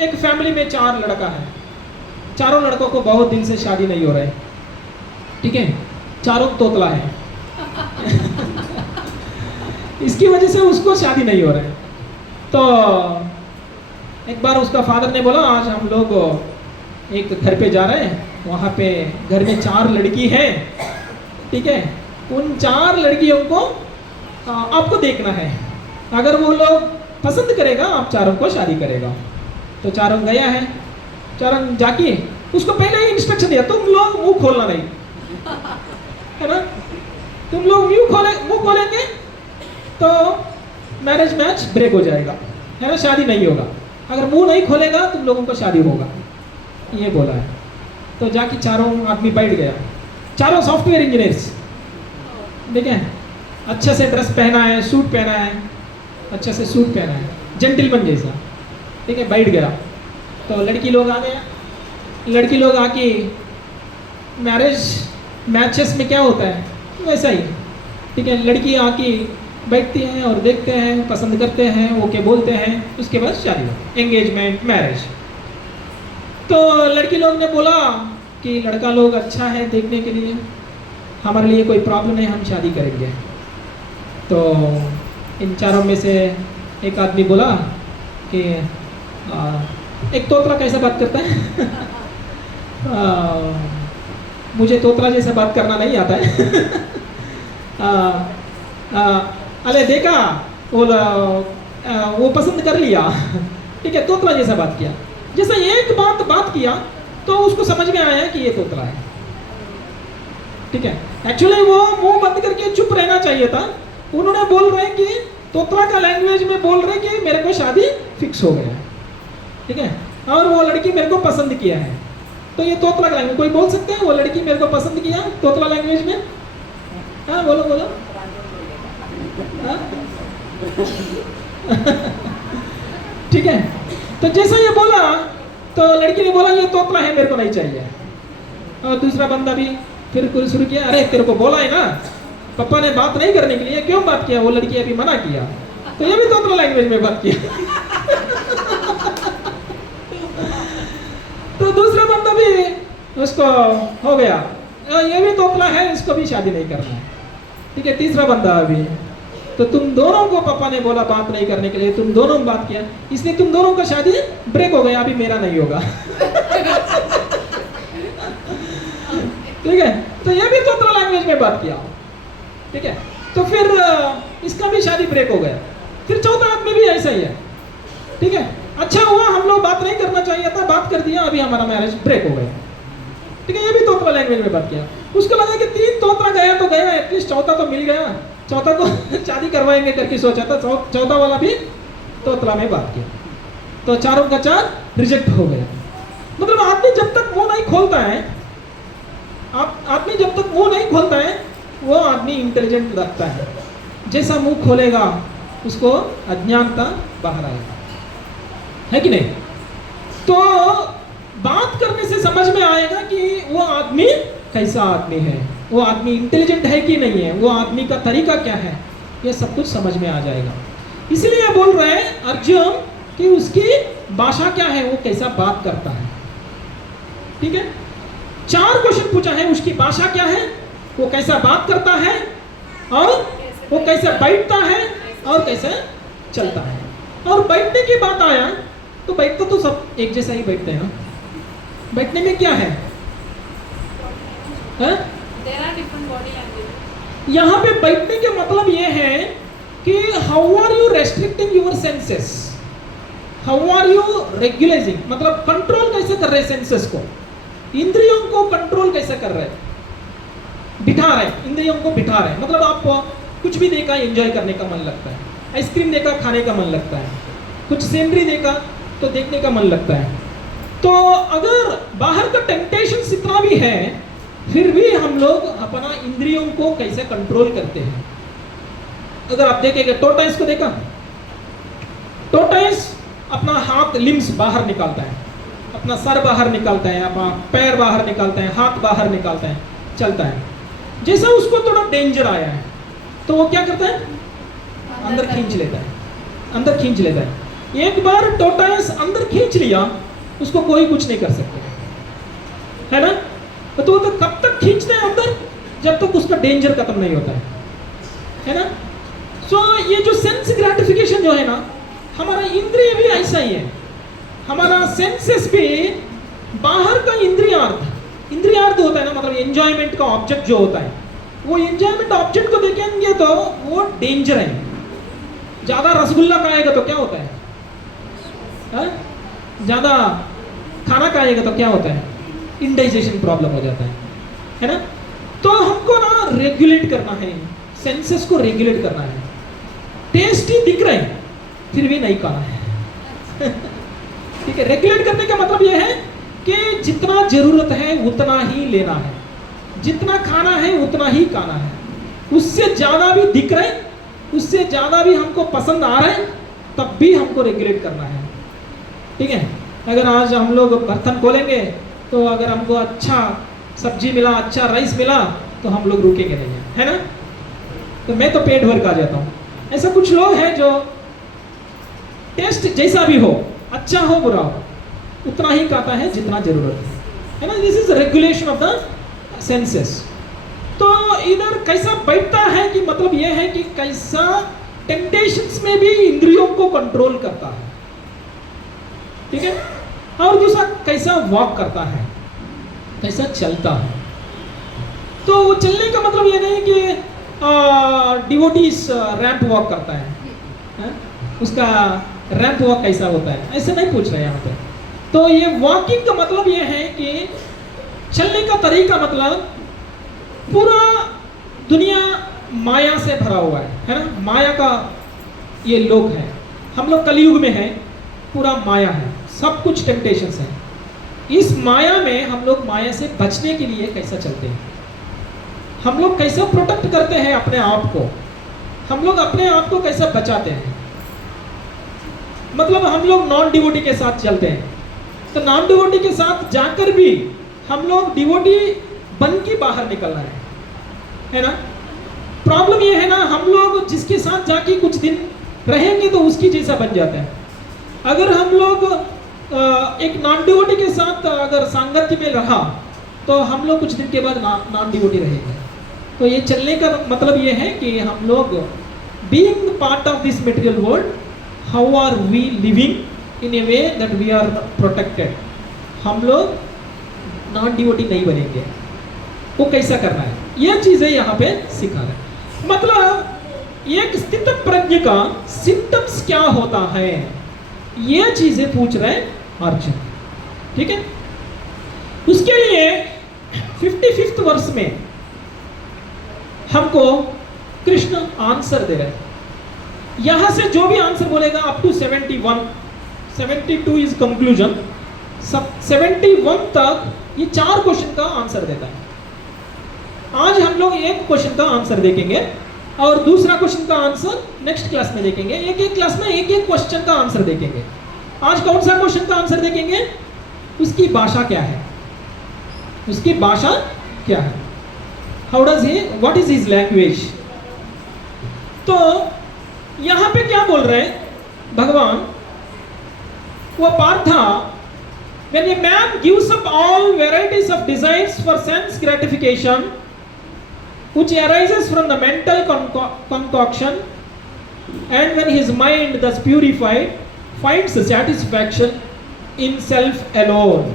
एक फैमिली में 4 लड़का है, चारों लड़कों को बहुत दिन से शादी नहीं हो रहा है, ठीक है, चारों तोतला है इसकी वजह से उसको शादी नहीं हो रहा है। तो एक बार उसका फादर ने बोला आज हम लोग एक घर पे जा रहे हैं, वहाँ पे घर में 4 लड़की हैं, ठीक है, उन 4 लड़कियों को आपको देखना है, अगर वो लोग पसंद करेगा आप चारों को शादी करेगा। तो चारों गया है, चारों जाके उसको पहले ही इंस्ट्रक्शन दिया, तुम लोग मुंह खोलना नहीं, है ना, तुम लोग मुंह खोलेंगे तो मैरिज मैच ब्रेक हो जाएगा, है ना, शादी नहीं होगा, अगर मुंह नहीं खोलेगा तुम लोगों को शादी होगा, ये बोला है। तो जाके चारों आदमी बैठ गया, चारों सॉफ्टवेयर इंजीनियर्स, ठीक है, अच्छे से ड्रेस पहना है, सूट पहना है, अच्छे से सूट पहना है, जेंटलमैन जैसा, ठीक है, बैठ गया। तो लड़की लोग आ गया, लड़की लोग आके मैरिज मैचेस में क्या होता है वैसा ही, ठीक है, लड़की आके बैठती हैं और देखते हैं, पसंद करते हैं, ओके बोलते हैं, उसके बाद शादी होती है, एंगेजमेंट मैरिज। तो लड़की लोग ने बोला कि लड़का लोग अच्छा है देखने के लिए, हमारे लिए कोई प्रॉब्लम नहीं, हम शादी करेंगे। तो इन चारों में से एक आदमी बोला कि एक तोतला कैसे बात करता है मुझे तोतला जैसा बात करना नहीं आता है अरे देखा वो पसंद कर लिया, ठीक है, तोतला जैसा बात किया। जैसा एक बात किया तो उसको समझ में आया कि ये तोतला है, ठीक है। एक्चुअली वो मुंह बंद करके चुप रहना चाहिए था, उन्होंने बोल रहे हैं कि तोतला का लैंग्वेज में बोल रहे हैं कि मेरे को शादी फिक्स हो गया है, ठीक है, और वो लड़की मेरे को पसंद किया है। तो ये तोतला का लैंग्वेज, कोई बोल सकते हैं वो लड़की मेरे को पसंद किया तोतला लैंग्वेज में? हाँ बोलो बोलो। ठीक है, तो जैसा ये बोला तो लड़की ने बोला ये तोतला है, मेरे को नहीं चाहिए। और दूसरा बंदा भी फिर कुछ शुरू किया, अरे तेरे को बोला है ना पापा ने बात नहीं करने के लिए, क्यों बात किया? वो लड़की अभी मना किया, तो ये भी तोतला लैंग्वेज में बात किया। तो दूसरा बंदा भी उसको हो गया, ये भी तोतला है, इसको भी शादी नहीं करना है, ठीक है। तीसरा बंदा अभी, तो तुम दोनों को पापा ने बोला बात नहीं करने के लिए, तुम दोनों ने बात किया, इसलिए तुम दोनों का शादी ब्रेक हो गया, अभी मेरा नहीं होगा। ठीक है, तो ये भी तोतला लैंग्वेज में बात किया, ठीक है। तो फिर इसका भी शादी ब्रेक हो गया। फिर चौथा आदमी भी ऐसा ही है, ठीक है, अच्छा हुआ हम लोग बात नहीं करना चाहिए था, बात कर दिया, अभी हमारा मैरिज ब्रेक हो गया, ठीक है। ये भी तोतला लैंग्वेज में बात किया। उसको लगा कि 3 तोतला गया तो गया, एटलीस्ट चौथा तो मिल गया, चौथा को शादी करवाएंगे करके सोचा था, चौथा वाला भी तोतला में बात किया, तो चारों का 4 रिजेक्ट हो गया। मतलब आदमी जब तक मुंह नहीं खोलता है, आदमी जब तक मुंह नहीं खोलता है वो आदमी इंटेलिजेंट लगता है, जैसा मुंह खोलेगा उसको अज्ञानता बाहर आएगा, है कि नहीं? तो बात करने से समझ में आएगा कि वो आदमी कैसा आदमी है, वो आदमी इंटेलिजेंट है कि नहीं है, वो आदमी का तरीका क्या है, ये सब कुछ समझ में आ जाएगा। इसलिए बोल रहे हैं अर्जुन कि उसकी भाषा क्या है, वो कैसा बात करता है, ठीक है। 4 क्वेश्चन पूछा है, उसकी भाषा क्या है, वो कैसा बात करता है, और वो कैसे बैठता है, और कैसे चलता है। और बैठने की बात आया तो बैठता तो सब एक जैसा ही बैठते हैं ना, बैठने में क्या है? यहाँ पे बैठने के मतलब ये है कि how are you restricting your senses, how are you regulating, मतलब कंट्रोल कैसे कर रहे हैं सेंसेस को, इंद्रियों को कंट्रोल कैसे कर रहे हैं, बिठा रहे हैं, इंद्रियों को बिठा रहे हैं। मतलब आपको कुछ भी देखा एंजॉय करने का मन लगता है, आइसक्रीम देखा खाने का मन लगता है, कुछ सीनरी देखा तो देखने का मन लगता है। तो अगर बाहर का टेम्पटेशन इतना भी है, फिर भी हम लोग अपना इंद्रियों को कैसे कंट्रोल करते हैं। अगर आप देखेंगे टोर्टोइस को देखा, टोर्टोइस अपना हाथ लिम्स बाहर निकालता है, अपना सर बाहर निकालता है, अपना पैर बाहर निकालता है, हाथ बाहर निकालता है, चलता है। जैसा उसको थोड़ा डेंजर आया है तो वो क्या करता है, अंदर खींच लेता है, अंदर खींच लेता है। एक बार टोर्टोइस अंदर खींच लिया, उसको कोई कुछ नहीं कर सकता, है ना। तो वो तो कब तक खींचते हैं अंदर, जब तक उसका डेंजर खत्म नहीं होता है ना। सो ये जो सेंस ग्रेटिफिकेशन जो है ना, हमारा इंद्रिय भी ऐसा ही है, हमारा सेंसेस भी बाहर का इंद्रियार्थ होता है ना, मतलब एंजॉयमेंट का ऑब्जेक्ट जो होता है, वो एंजॉयमेंट ऑब्जेक्ट को देखेंगे तो वो डेंजर है। ज्यादा रसगुल्ला खाएगा तो क्या होता है, ज्यादा खाना खाएगा तो क्या होता है, इंडाइजेशन प्रॉब्लम हो जाता है ना। तो हमको ना रेगुलेट करना है, सेंसेस को रेगुलेट करना है। टेस्टी दिख रहे हैं फिर भी नहीं खाना है। ठीक है, रेगुलेट करने का मतलब यह है कि जितना जरूरत है उतना ही लेना है, जितना खाना है उतना ही खाना है, उससे ज्यादा भी दिख रहे, उससे ज्यादा भी हमको पसंद आ रहे, तब भी हमको रेगुलेट करना है। ठीक है, अगर आज हम लोग बर्तन खोलेंगे तो अगर हमको अच्छा सब्जी मिला, अच्छा राइस मिला, तो हम लोग रुकेंगे नहीं, है ना। तो मैं तो पेट भर खा जाता हूँ। ऐसा कुछ लोग हैं जो टेस्ट जैसा भी हो, अच्छा हो बुरा हो, उतना ही खाता है जितना जरूरत है ना। This is regulation of the senses. तो इधर कैसा बैठता है कि मतलब यह है कि कैसा टेम्पटेशंस में भी इंद्रियों को कंट्रोल करता है, ठीक है। और दूसरा कैसा वॉक करता है, कैसा चलता है। तो वो चलने का मतलब ये नहीं कि डिवोटीज रैंप वॉक करता है, उसका रैंप वॉक कैसा होता है, ऐसे नहीं पूछ रहे यहाँ पे। तो ये वॉकिंग का मतलब ये है कि चलने का तरीका, मतलब पूरा दुनिया माया से भरा हुआ है ना। माया का ये लोग हैं, हम लोग कलयुग में हैं, पूरा माया है, सब कुछ टेम्पटेशंस है। इस माया में हम लोग माया से बचने के लिए कैसा चलते हैं, हम लोग कैसा प्रोटेक्ट करते हैं अपने आप को, हम लोग अपने आप को कैसा बचाते हैं। मतलब हम लोग नॉन डिवोटी के साथ चलते हैं, तो नॉन डिवोटी के साथ जाकर भी हम लोग डिवोटी बन के बाहर निकलना है ना। प्रॉब्लम ये है ना, हम लोग जिसके साथ जाके कुछ दिन रहेंगे तो उसकी जैसा बन जाता है। अगर हम लोग एक नॉन डिवोटी के साथ अगर सांगत्य में रहा, तो हम लोग कुछ दिन के बाद नॉन डिवोटी रहेंगे। तो ये चलने का मतलब ये है कि हम लोग being part of this material world, how are we living in a way that we are protected. हम लोग नॉन डिवोटी नहीं बनेंगे, वो कैसा करना है, ये चीजें यहाँ पे सिखा रहे हैं। मतलब एक स्थित प्रज्ञ का सिम्टम्स क्या होता है, ये चीजें पूछ रहे अर्जुन, ठीक है। उसके लिए 55th वर्ष में हमको कृष्ण आंसर दे रहे हैं। यहां से जो भी आंसर बोलेगा अप टू 71, 72 इज कंक्लूजन, 71 तक ये 4 क्वेश्चन का आंसर देता है। आज हम लोग एक क्वेश्चन का आंसर देखेंगे और दूसरा क्वेश्चन का आंसर नेक्स्ट क्लास में देखेंगे। एक एक क्लास में एक एक क्वेश्चन का आंसर देखेंगे। आज कौन सा क्वेश्चन का आंसर देखेंगे, उसकी भाषा क्या है, उसकी भाषा क्या है, how does he, what is his language. तो यहां पे क्या बोल रहे हैं भगवान, वो Partha, when a man gives up all varieties of desires for sense gratification which arises from the mental concoction, and when his mind thus purified finds satisfaction in self alone,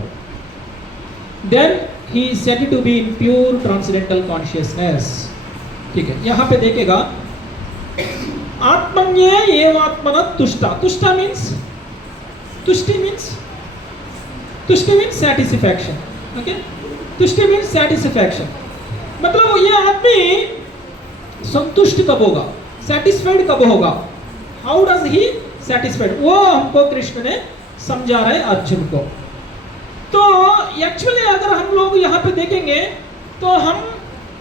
then he is said to be in pure transcendental consciousness। ठीक है, यहाँ पे देखेगा आत्मन्य एवात्मना तुष्टा। तुष्टा means, तुष्टि मीन्स satisfaction, okay? तुष्टि means satisfaction, मतलब ये आदमी संतुष्ट कब होगा, satisfied कब होगा, how does he satisfied, वो हमको कृष्ण ने समझा रहे अर्जुन को। तो एक्चुअली अगर हम लोग यहाँ पे देखेंगे तो हम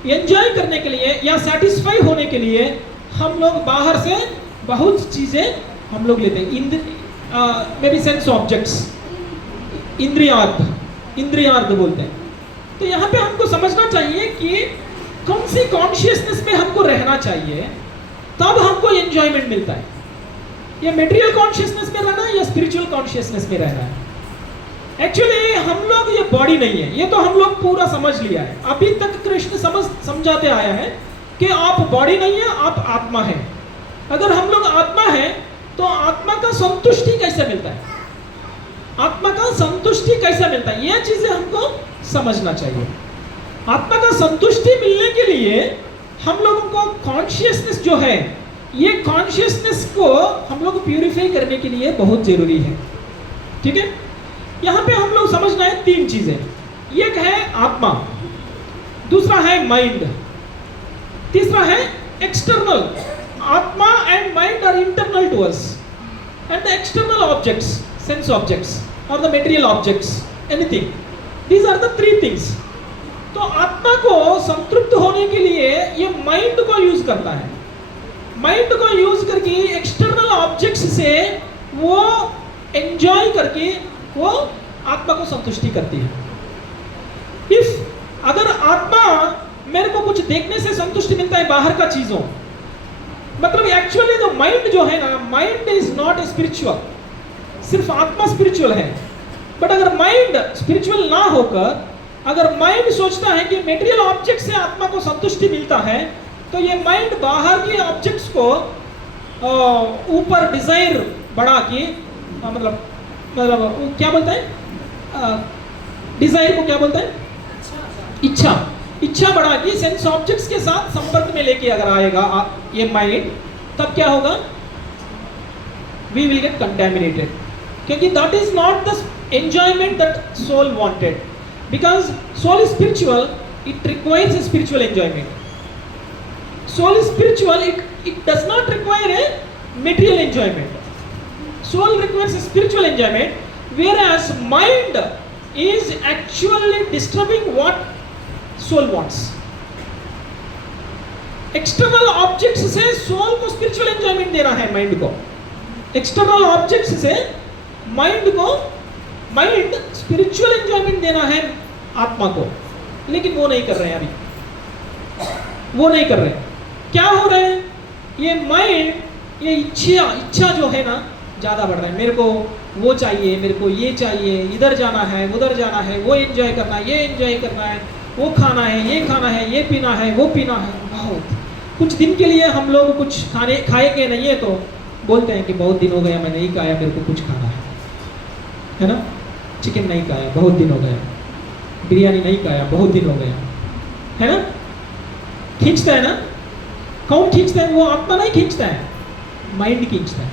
एंजॉय करने के लिए या सेटिस्फाई होने के लिए हम लोग बाहर से बहुत चीजें हम लोग लेते हैं, मे बी सेंस ऑब्जेक्ट्स, इंद्रियार्थ बोलते हैं। तो यहाँ पे हमको समझना चाहिए कि कौन सी कॉन्शियसनेस में हमको रहना चाहिए, तब हमको एंजॉयमेंट मिलता है। ये मटेरियल कॉन्शियसनेस में रहना है या स्पिरिचुअल कॉन्शियसनेस में रहना है। एक्चुअली हम लोग, ये बॉडी नहीं है, ये तो हम लोग पूरा समझ लिया है। अभी तक कृष्ण समझाते आया है कि आप बॉडी नहीं है, आप आत्मा है। अगर हम लोग आत्मा है तो आत्मा का संतुष्टि कैसे मिलता है, आत्मा का संतुष्टि कैसा मिलता है, ये चीजें हमको समझना चाहिए। आत्मा का संतुष्टि मिलने के लिए हम लोगों को कॉन्शियसनेस जो है, ये कॉन्शियसनेस को हम लोग प्यूरिफाई करने के लिए बहुत जरूरी है, ठीक है। यहाँ पे हम लोग समझना है 3 चीजें, एक है आत्मा, दूसरा है माइंड, तीसरा है external. Atma and mind are internal to us, and the external objects, sense objects or the material objects, anything, these are the 3 things। तो आत्मा को संतृप्त होने के लिए ये माइंड को यूज करता है, माइंड को यूज करके एक्सटर्नल ऑब्जेक्ट्स से वो एंजॉय करके वो आत्मा को संतुष्टि करती है। इफ अगर आत्मा मेरे को कुछ देखने से संतुष्टि मिलता है बाहर का चीजों, मतलब एक्चुअली द माइंड जो है ना, माइंड इज नॉट स्पिरिचुअल, सिर्फ आत्मा स्पिरिचुअल है। बट अगर माइंड स्पिरिचुअल ना होकर अगर माइंड सोचता है कि मेटेरियल ऑब्जेक्ट से आत्मा को संतुष्टि मिलता है, तो ये माइंड बाहर के ऑब्जेक्ट्स को ऊपर डिजायर बढ़ा के मतलब क्या बोलता है, डिजायर को क्या बोलता है, इच्छा, इच्छा बढ़ा के सेंस ऑब्जेक्ट्स के साथ संपर्क में लेके अगर आएगा ये माइंड, तब क्या होगा, वी विल गेट कंटेमिनेटेड, क्योंकि that is not the enjoyment that soul wanted, because soul is spiritual, it requires spiritual enjoyment. Soul is spiritual, it does not require a material enjoyment. Soul requires a spiritual enjoyment, whereas mind is actually disturbing what soul wants. External objects से soul को spiritual enjoyment देना है mind को. External objects से mind को mind spiritual enjoyment देना है आत्मा को, लेकिन वो नहीं कर रहे हैं अभी, वो नहीं कर रहे हैं. क्या हो रहा है, ये माइंड, ये इच्छा जो है ना ज़्यादा बढ़ रहा है. मेरे को वो चाहिए, मेरे को ये चाहिए, इधर जाना है, उधर जाना है, वो एंजॉय करना है, ये एंजॉय करना है, वो खाना है, ये खाना है, ये पीना है, वो पीना है. बहुत कुछ दिन के लिए हम लोग कुछ खाए के नहीं है तो बोलते हैं कि बहुत दिन हो गया मैं नहीं खाया, मेरे को कुछ खाना है ना. चिकन नहीं खाया बहुत दिन हो गया, बिरयानी नहीं खाया बहुत दिन हो गया, है ना. खींचता है ना, कौन खींचता है, वो आत्मा नहीं खींचता है, माइंड खींचता है.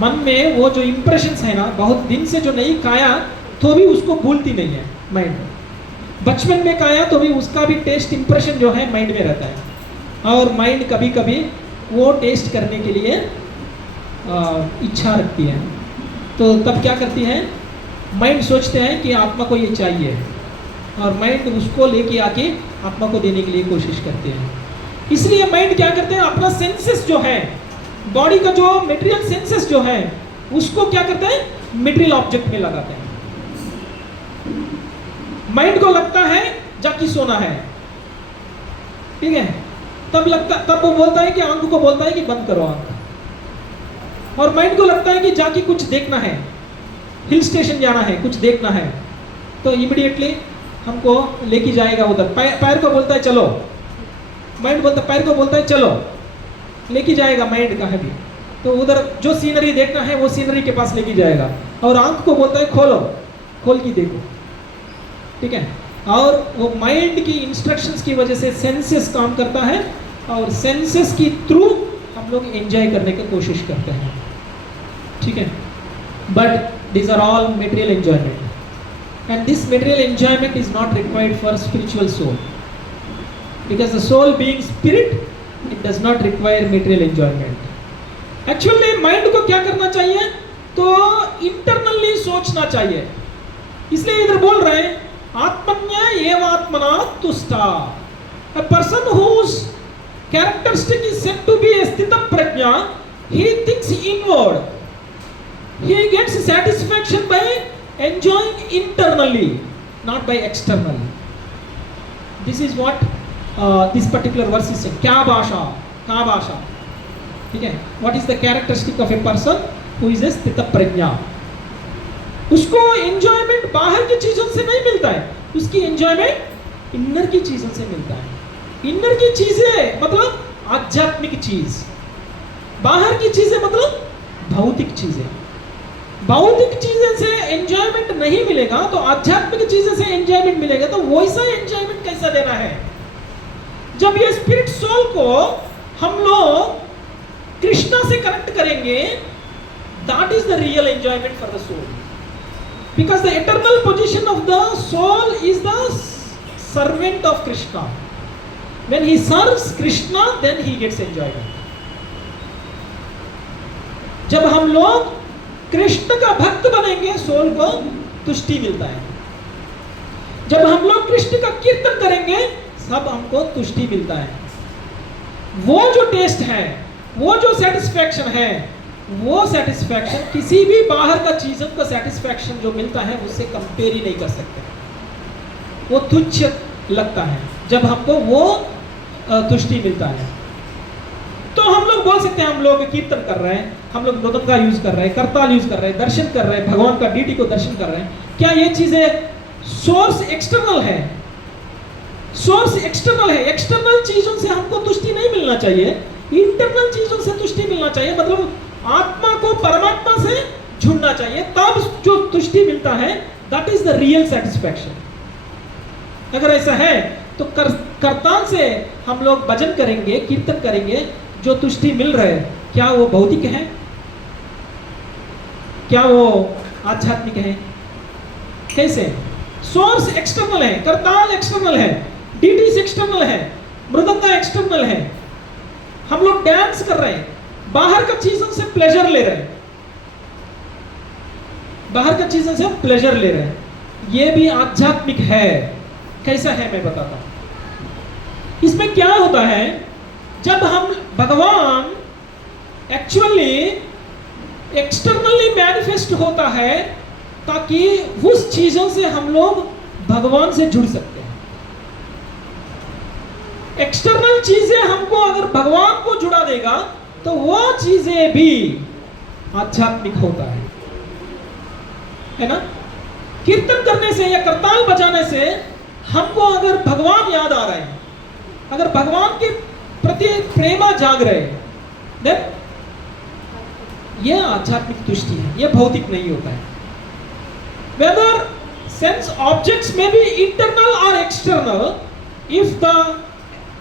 मन में वो जो इंप्रेशंस है ना, बहुत दिन से जो नहीं खाया तो भी उसको भूलती नहीं है माइंड. बचपन में खाया तो भी उसका भी टेस्ट इंप्रेशन जो है माइंड में रहता है, और माइंड कभी कभी वो टेस्ट करने के लिए इच्छा रखती है. तो तब क्या करती है, माइंड सोचते हैं कि आत्मा को ये चाहिए, और माइंड उसको लेके आके आत्मा को देने के लिए कोशिश करते हैं. इसलिए माइंड क्या करते हैं, अपना सेंसेस जो है, बॉडी का जो मटेरियल सेंसेस जो है, उसको क्या करते हैं, मटेरियल ऑब्जेक्ट में लगाते हैं. माइंड को लगता है जाके सोना है, ठीक है, तब वो बोलता है कि आंख को बोलता है कि बंद करो आंख, और माइंड को लगता है कि जाके कुछ देखना है, हिल स्टेशन जाना है, कुछ देखना है, तो इमीडिएटली हमको लेके जाएगा उधर. पैर को बोलता है चलो, माइंड बोलता है, पैर को बोलता है चलो, लेके जाएगा माइंड का है भी, तो उधर जो सीनरी देखना है वो सीनरी के पास लेके जाएगा, और आंख को बोलता है खोलो, खोल के देखो, ठीक है. और वो माइंड की इंस्ट्रक्शंस की वजह से सेंसेस काम करता है, और सेंसेस की थ्रू हम लोग एंजॉय करने की कोशिश करते हैं, ठीक है. But these are all material enjoyment, and this material enjoyment is not required for spiritual soul, because the soul being spirit, it does not require material enjoyment. Actually mind को क्या करना चाहिए, तो internally सोचना चाहिए. इसलिए इधर बोल रहे हैं आत्मन्या एव आत्मना तुष्टा. A person whose characteristic is said to be स्थित प्रज्ञा, he thinks inward, he gets satisfaction by enjoying internally, not by externally. This is what this particular verse is saying. क्या भाषा, ठीक है. What is the characteristic of a person who is a स्थित प्रज्ञा? उसको enjoyment बाहर की चीजों से नहीं मिलता है, उसकी एंजॉयमेंट इनर की चीजों से मिलता है. इनर की चीजें मतलब आध्यात्मिक चीज, बाहर की चीजें मतलब भौतिक चीजें. भौतिक चीजें से एंजॉयमेंट नहीं मिलेगा तो आध्यात्मिक चीजें से एंजॉयमेंट मिलेगा. तो वैसा एंजॉयमेंट कैसा देना है, जब ये स्पिरिट सोल को हम लोग कृष्णा से कनेक्ट करेंगे, that is the real enjoyment for the soul, because the eternal position of the soul is the servant of Krishna. When he serves Krishna then he gets enjoyment. जब हम लोग कृष्ण का भक्त बनेंगे, सोल को तुष्टि मिलता है. जब हम लोग कृष्ण का कीर्तन करेंगे, सब हमको तुष्टि मिलता है. वो जो टेस्ट है, वो जो सेटिस्फैक्शन है, वो सेटिस्फैक्शन किसी भी बाहर का चीजों का सेटिस्फैक्शन जो मिलता है उससे कंपेयर ही नहीं कर सकते. वो तुच्छ लगता है जब हमको वो तुष्टि मिलता है। तो हम लोग बोल सकते हैं, हम लोग कीर्तन कर रहे हैं, हम लोग मृदंग का यूज कर रहे हैं, करताल यूज कर रहे हैं, दर्शन कर रहे हैं, भगवान का डीटी को दर्शन कर रहे हैं, क्या ये चीजें सोर्स एक्सटर्नल है? सोर्स एक्सटर्नल है। एक्सटर्नल चीजों से हमको तुष्टि नहीं मिलना चाहिए, इंटरनल चीजों से तुष्टि मिलना चाहिए। मतलब आत्मा को परमात्मा से जुड़ना चाहिए, तब जो तुष्टि मिलता है that is the real satisfaction. अगर ऐसा है तो करताल से हम लोग भजन करेंगे, कीर्तन करेंगे, जो तुष्टि मिल रहा है क्या वो भौतिक है, क्या वो आध्यात्मिक है? कैसे? सोर्स एक्सटर्नल है, करताल एक्सटर्नल है, डीटीज एक्सटर्नल है, मृदंग एक्सटर्नल है। हम लोग डांस कर रहे हैं, बाहर का चीजों से प्लेजर ले रहे हैं, बाहर का चीजों से प्लेजर ले रहे हैं, ये भी आध्यात्मिक है। कैसा है मैं बताता हूं। इसमें क्या होता है, जब हम भगवान एक्चुअली एक्सटर्नली मैनिफेस्ट होता है ताकि उस चीजों से हम लोग भगवान से जुड़ सकते हैं। एक्सटर्नल चीजें हमको अगर भगवान को जुड़ा देगा तो वो चीजें भी आध्यात्मिक होता है ना? कीर्तन करने से या करताल बजाने से हमको अगर भगवान याद आ रहे हैं, अगर भगवान के प्रति प्रेमा जाग रहे हैं, देन यह आध्यात्मिक तुष्टि है, यह भौतिक नहीं होता है। Whether sense objects may be internal or external, if the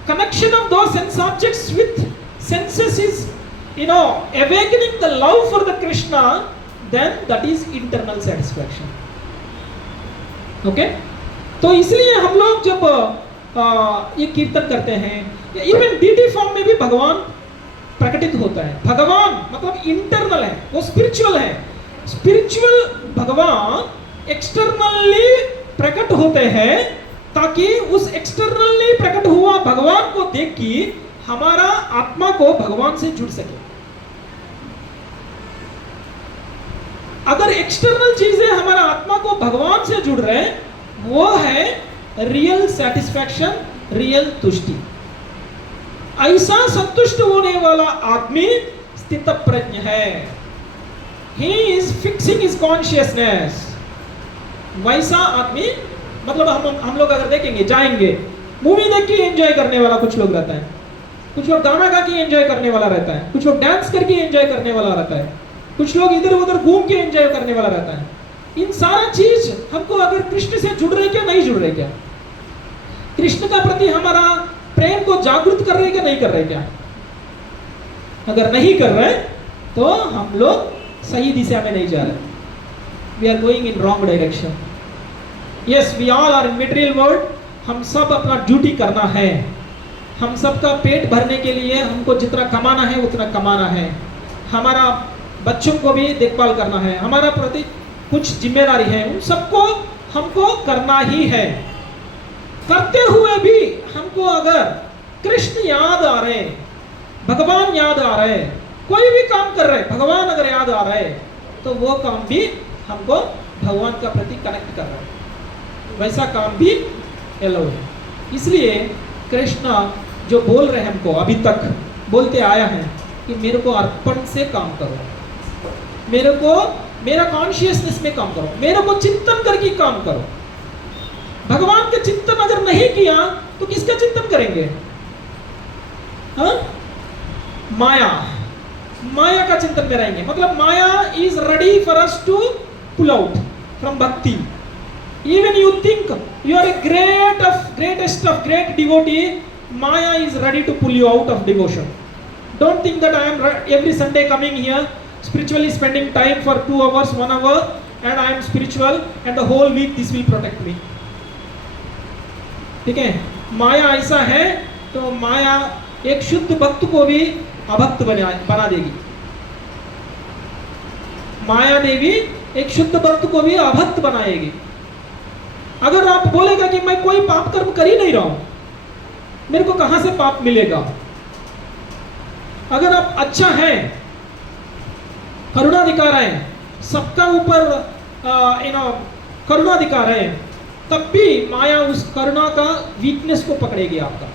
connection of those sense objects with senses is, awakening the love for the Krishna, then that is internal satisfaction. Okay? तो इसलिए हम लोग जब ये कीर्तन करते हैं, इवन डीटी फॉर्म में भी भगवान प्रकटित होता है। भगवान मतलब इंटरनल है, वो स्पिरिचुअल है। स्पिरिचुअल भगवान एक्सटर्नली प्रकट होते हैं ताकि उस एक्सटर्नली प्रकट हुआ भगवान को देख के हमारा आत्मा को भगवान से जुड़ सके। अगर एक्सटर्नल चीजें हमारा आत्मा को भगवान से जुड़ रहे हैं, वो है रियल सेटिस्फैक्शन, रियल तुष्टि। ऐसा संतुष्ट होने वाला आदमी स्थित प्रज्ञ है। He is fixing his consciousness। वैसा आदमी मतलब हम लोग अगर देखेंगे, जाएंगे मूवी देख के एंजॉय करने वाला कुछ लोग रहता है, कुछ लोग गाना गा के एंजॉय करने वाला रहता है, कुछ लोग डांस करके एंजॉय करने वाला रहता है, कुछ लोग इधर उधर घूम के एंजॉय करने वाला रहता है। इन सारा चीज हमको अगर कृष्ण से जुड़ रहे क्या, नहीं जुड़ रहे क्या? कृष्ण का प्रति हमारा प्रेम को जागृत कर रहे क्या, नहीं कर रहे क्या? अगर नहीं कर रहे तो हम लोग सही दिशा में नहीं जा रहे। We are going in wrong direction. Yes, we all are in material world. हम सब अपना ड्यूटी करना है। हम सबका पेट भरने के लिए हमको जितना कमाना है उतना कमाना है। हमारा बच्चों को भी देखभाल करना है, हमारा प्रति कुछ जिम्मेदारी है, उन सबको हमको करना ही है। करते हुए भी हमको अगर कृष्ण याद आ रहे, भगवान याद आ रहे, कोई भी काम कर रहे भगवान अगर याद आ रहे, तो वो काम भी हमको भगवान का प्रति कनेक्ट कर रहा है, वैसा काम भी एलाउ है। इसलिए कृष्ण जो बोल रहे हैं, हमको अभी तक बोलते आया है कि मेरे को अर्पण से काम करो, मेरे को मेरा कॉन्शियसनेस में काम करो, मेरे को चिंतन करके काम करो। भगवान के चिंतन अगर नहीं किया तो किसका चिंतन करेंगे? हाँ? माया का चिंतन में रहेंगे। मतलब maya is ready for us to pull out from bhakti. Even you think you are a greatest of great devotee, Maya is ready to pull you out of devotion. Don't think that I am every Sunday coming here, spiritually spending time for 2 hours, 1 hour, and I am spiritual, and the whole week this will protect me. ठीक है? माया ऐसा है तो माया एक शुद्ध भक्त को भी अभक्त बना देगी। माया देवी एक शुद्ध भक्त को भी अभक्त बनाएगी। अगर आप बोलेगा कि मैं कोई पाप कर्म कर ही नहीं रहा हूं, मेरे को कहां से पाप मिलेगा? अगर आप अच्छा है, करुणा दिखा रहे हैं, सबका ऊपर करुणा दिखा रहे हैं, तब भी माया उस करुणा का वीकनेस को पकड़ेगी आपका।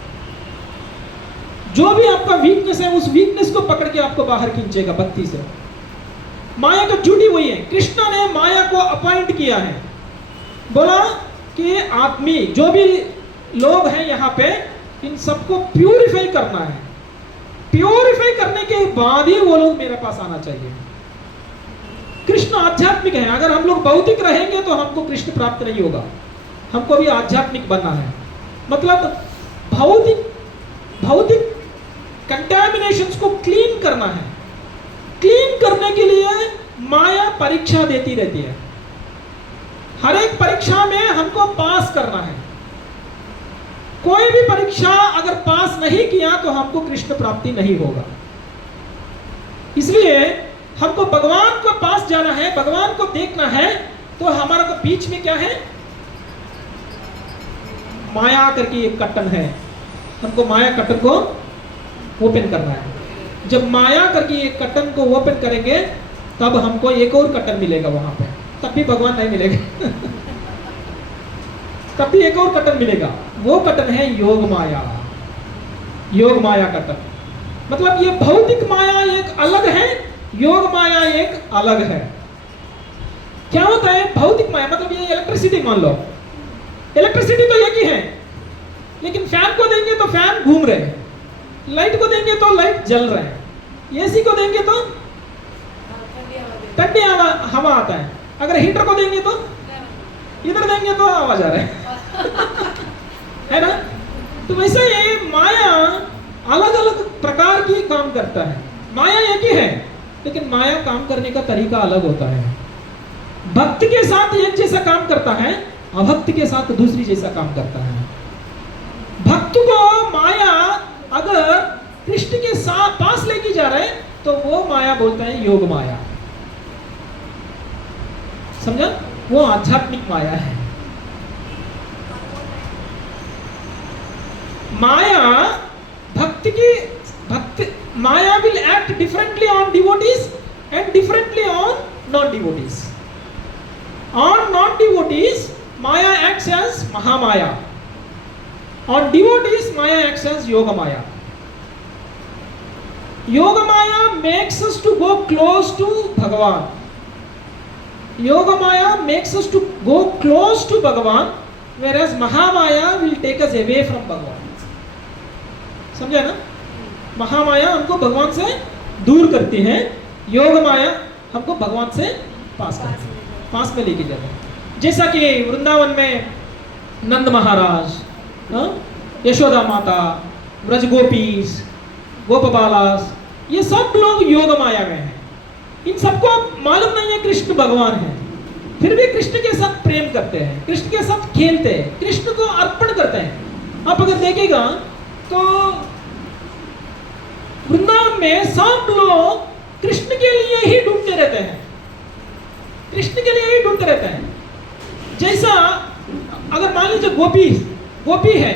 जो भी आपका वीकनेस है उस वीकनेस को पकड़ के आपको बाहर खींचेगा भक्ति से। माया का ड्यूटी वही है। कृष्ण ने माया को अपॉइंट किया है, बोला कि आदमी जो भी लोग हैं यहाँ पे इन सबको प्यूरिफाई करना है, प्यूरिफाई करने के बाद ही वो लोग मेरे पास आना चाहिए। कृष्ण आध्यात्मिक है। अगर हम लोग भौतिक रहेंगे तो हमको कृष्ण प्राप्त नहीं होगा, हमको भी आध्यात्मिक बनना है। मतलब भौतिक कंटैमिनेशंस को क्लीन करना है। क्लीन करने के लिए माया परीक्षा देती रहती है। हर एक परीक्षा में हमको पास करना है। कोई भी परीक्षा अगर पास नहीं किया तो हमको कृष्ण प्राप्ति नहीं होगा। इसलिए हमको भगवान को पास जाना है, भगवान को देखना है। तो हमारा को बीच में क्या है? माया करके एक कर्टन है, हमको माया कर्टन को ओपन करना है। जब माया करके एक कर्टन को ओपन करेंगे तब हमको एक और कर्टन मिलेगा वहां पे, तब भी भगवान नहीं मिलेगा तब भी एक और कर्टन मिलेगा। वो कर्टन है योग माया। योग माया कर्टन मतलब ये भौतिक माया एक अलग है, योग माया एक अलग है। क्या होता है भौतिक माया? मतलब ये इलेक्ट्रिसिटी मान लो, इलेक्ट्रिसिटी तो एक ही है, लेकिन फैन को देंगे तो फैन घूम रहे हैं, लाइट को देंगे तो लाइट जल रहे हैं, एसी को देंगे तो ठंडी हवा आता है, अगर हीटर को देंगे तो इधर देंगे तो आवाज आ रहा है है ना? तो वैसे ये माया अलग अलग प्रकार की काम करता है। माया एक ही है लेकिन माया काम करने का तरीका अलग होता है। भक्त के साथ एक जैसा काम करता है, अभक्त के साथ दूसरी जैसा काम करता है। भक्त को माया अगर कृष्ण के साथ पास लेके जा रहे हैं तो वो माया बोलता है योग माया। समझा? वो आध्यात्मिक माया है। माया माया will act differently on devotees and differently on non-devotees. On non-devotees, Maya acts as Mahamaya. On devotees, Maya acts as Yoga Maya. Yoga Maya makes us to go close to Bhagavan. Yoga Maya makes us to go close to Bhagavan, whereas Mahamaya will take us away from Bhagavan. समझा ना? महामाया हमको भगवान से दूर करती है, योग माया हमको भगवान से पास करती है, पास में लेके जाते हैं। जैसा कि वृंदावन में नंद महाराज, यशोदा माता, ब्रज गोपीस, गोपबालास, ये सब लोग योग माया में हैं। इन सबको मालूम नहीं है कृष्ण भगवान है, फिर भी कृष्ण के साथ प्रेम करते हैं, कृष्ण के साथ खेलते हैं, कृष्ण को अर्पण करते हैं। आप अगर देखेगा तो वृंदावन में सब लोग कृष्ण के लिए ही ढूंढते रहते हैं, कृष्ण के लिए ही ढूंढते रहते हैं। जैसा अगर मान लीजिए गोपी है,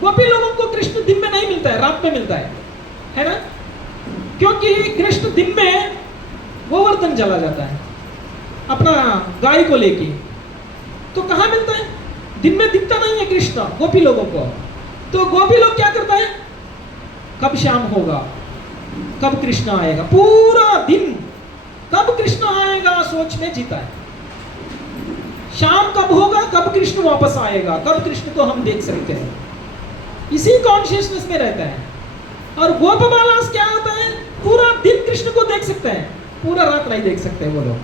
गोपी लोगों को कृष्ण दिन में नहीं मिलता है, रात में मिलता है ना? क्योंकि कृष्ण दिन में गोवर्धन चला जाता है अपना गाय को लेके, तो कहाँ मिलता है? दिन में दिखता नहीं है कृष्ण गोपी लोगों को। तो गोपी लोग क्या करता है? कब शाम होगा, कब कृष्ण आएगा, पूरा दिन कब कृष्ण आएगा सोच में जीता है। शाम कब होगा, कब कृष्ण वापस आएगा, कब कृष्ण को हम देख सकते हैं, इसी कॉन्शियसनेस में रहता है। और गोपबालास क्या होता है? पूरा दिन कृष्ण को देख सकते हैं, पूरा रात नहीं देख सकते वो लोग।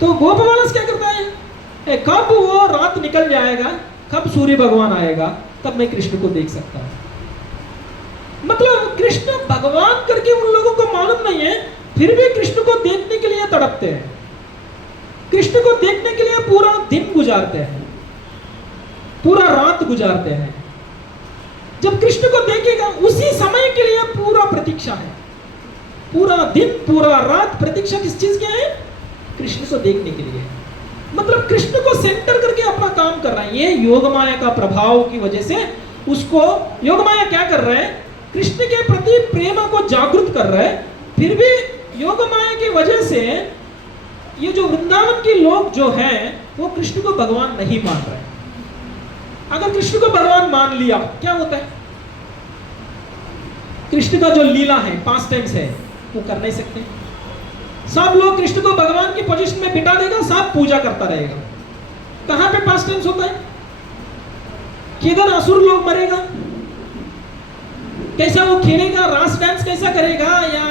तो गोपबालास क्या करता है? कब वो रात निकल जाएगा, कब सूर्य भगवान आएगा, तब मैं कृष्ण को देख सकता हूं। मतलब कृष्ण भगवान करके उन लोगों को मालूम नहीं है, फिर भी कृष्ण को देखने के लिए तड़पते हैं, कृष्ण को देखने के लिए पूरा दिन गुजारते हैं, पूरा रात गुजारते हैं। जब कृष्ण को देखेगा उसी समय के लिए पूरा प्रतीक्षा है, पूरा दिन पूरा रात प्रतीक्षा किस चीज की है? कृष्ण को देखने के लिए। मतलब कृष्ण को सेंटर करके अपना काम कर रहा है। ये योग माया का प्रभाव की वजह से उसको योग माया क्या कर रहा है? कृष्ण के प्रति प्रेम को जागृत कर रहा है। फिर भी योग माया की वजह से ये जो वृंदावन के लोग जो हैं वो कृष्ण को भगवान नहीं मान रहे। अगर कृष्ण को भगवान मान लिया क्या होता है? कृष्ण का जो लीला है, पास्ट टेंस है, वो कर नहीं सकते। सब लोग कृष्ण को भगवान की पोजीशन में बिठा देगा, सब पूजा करता रहेगा। कहां पे पास्ट टेंस होता है? किधर असुर लोग मरेगा, कैसा वो खेलेगा, रास डांस कैसा करेगा, या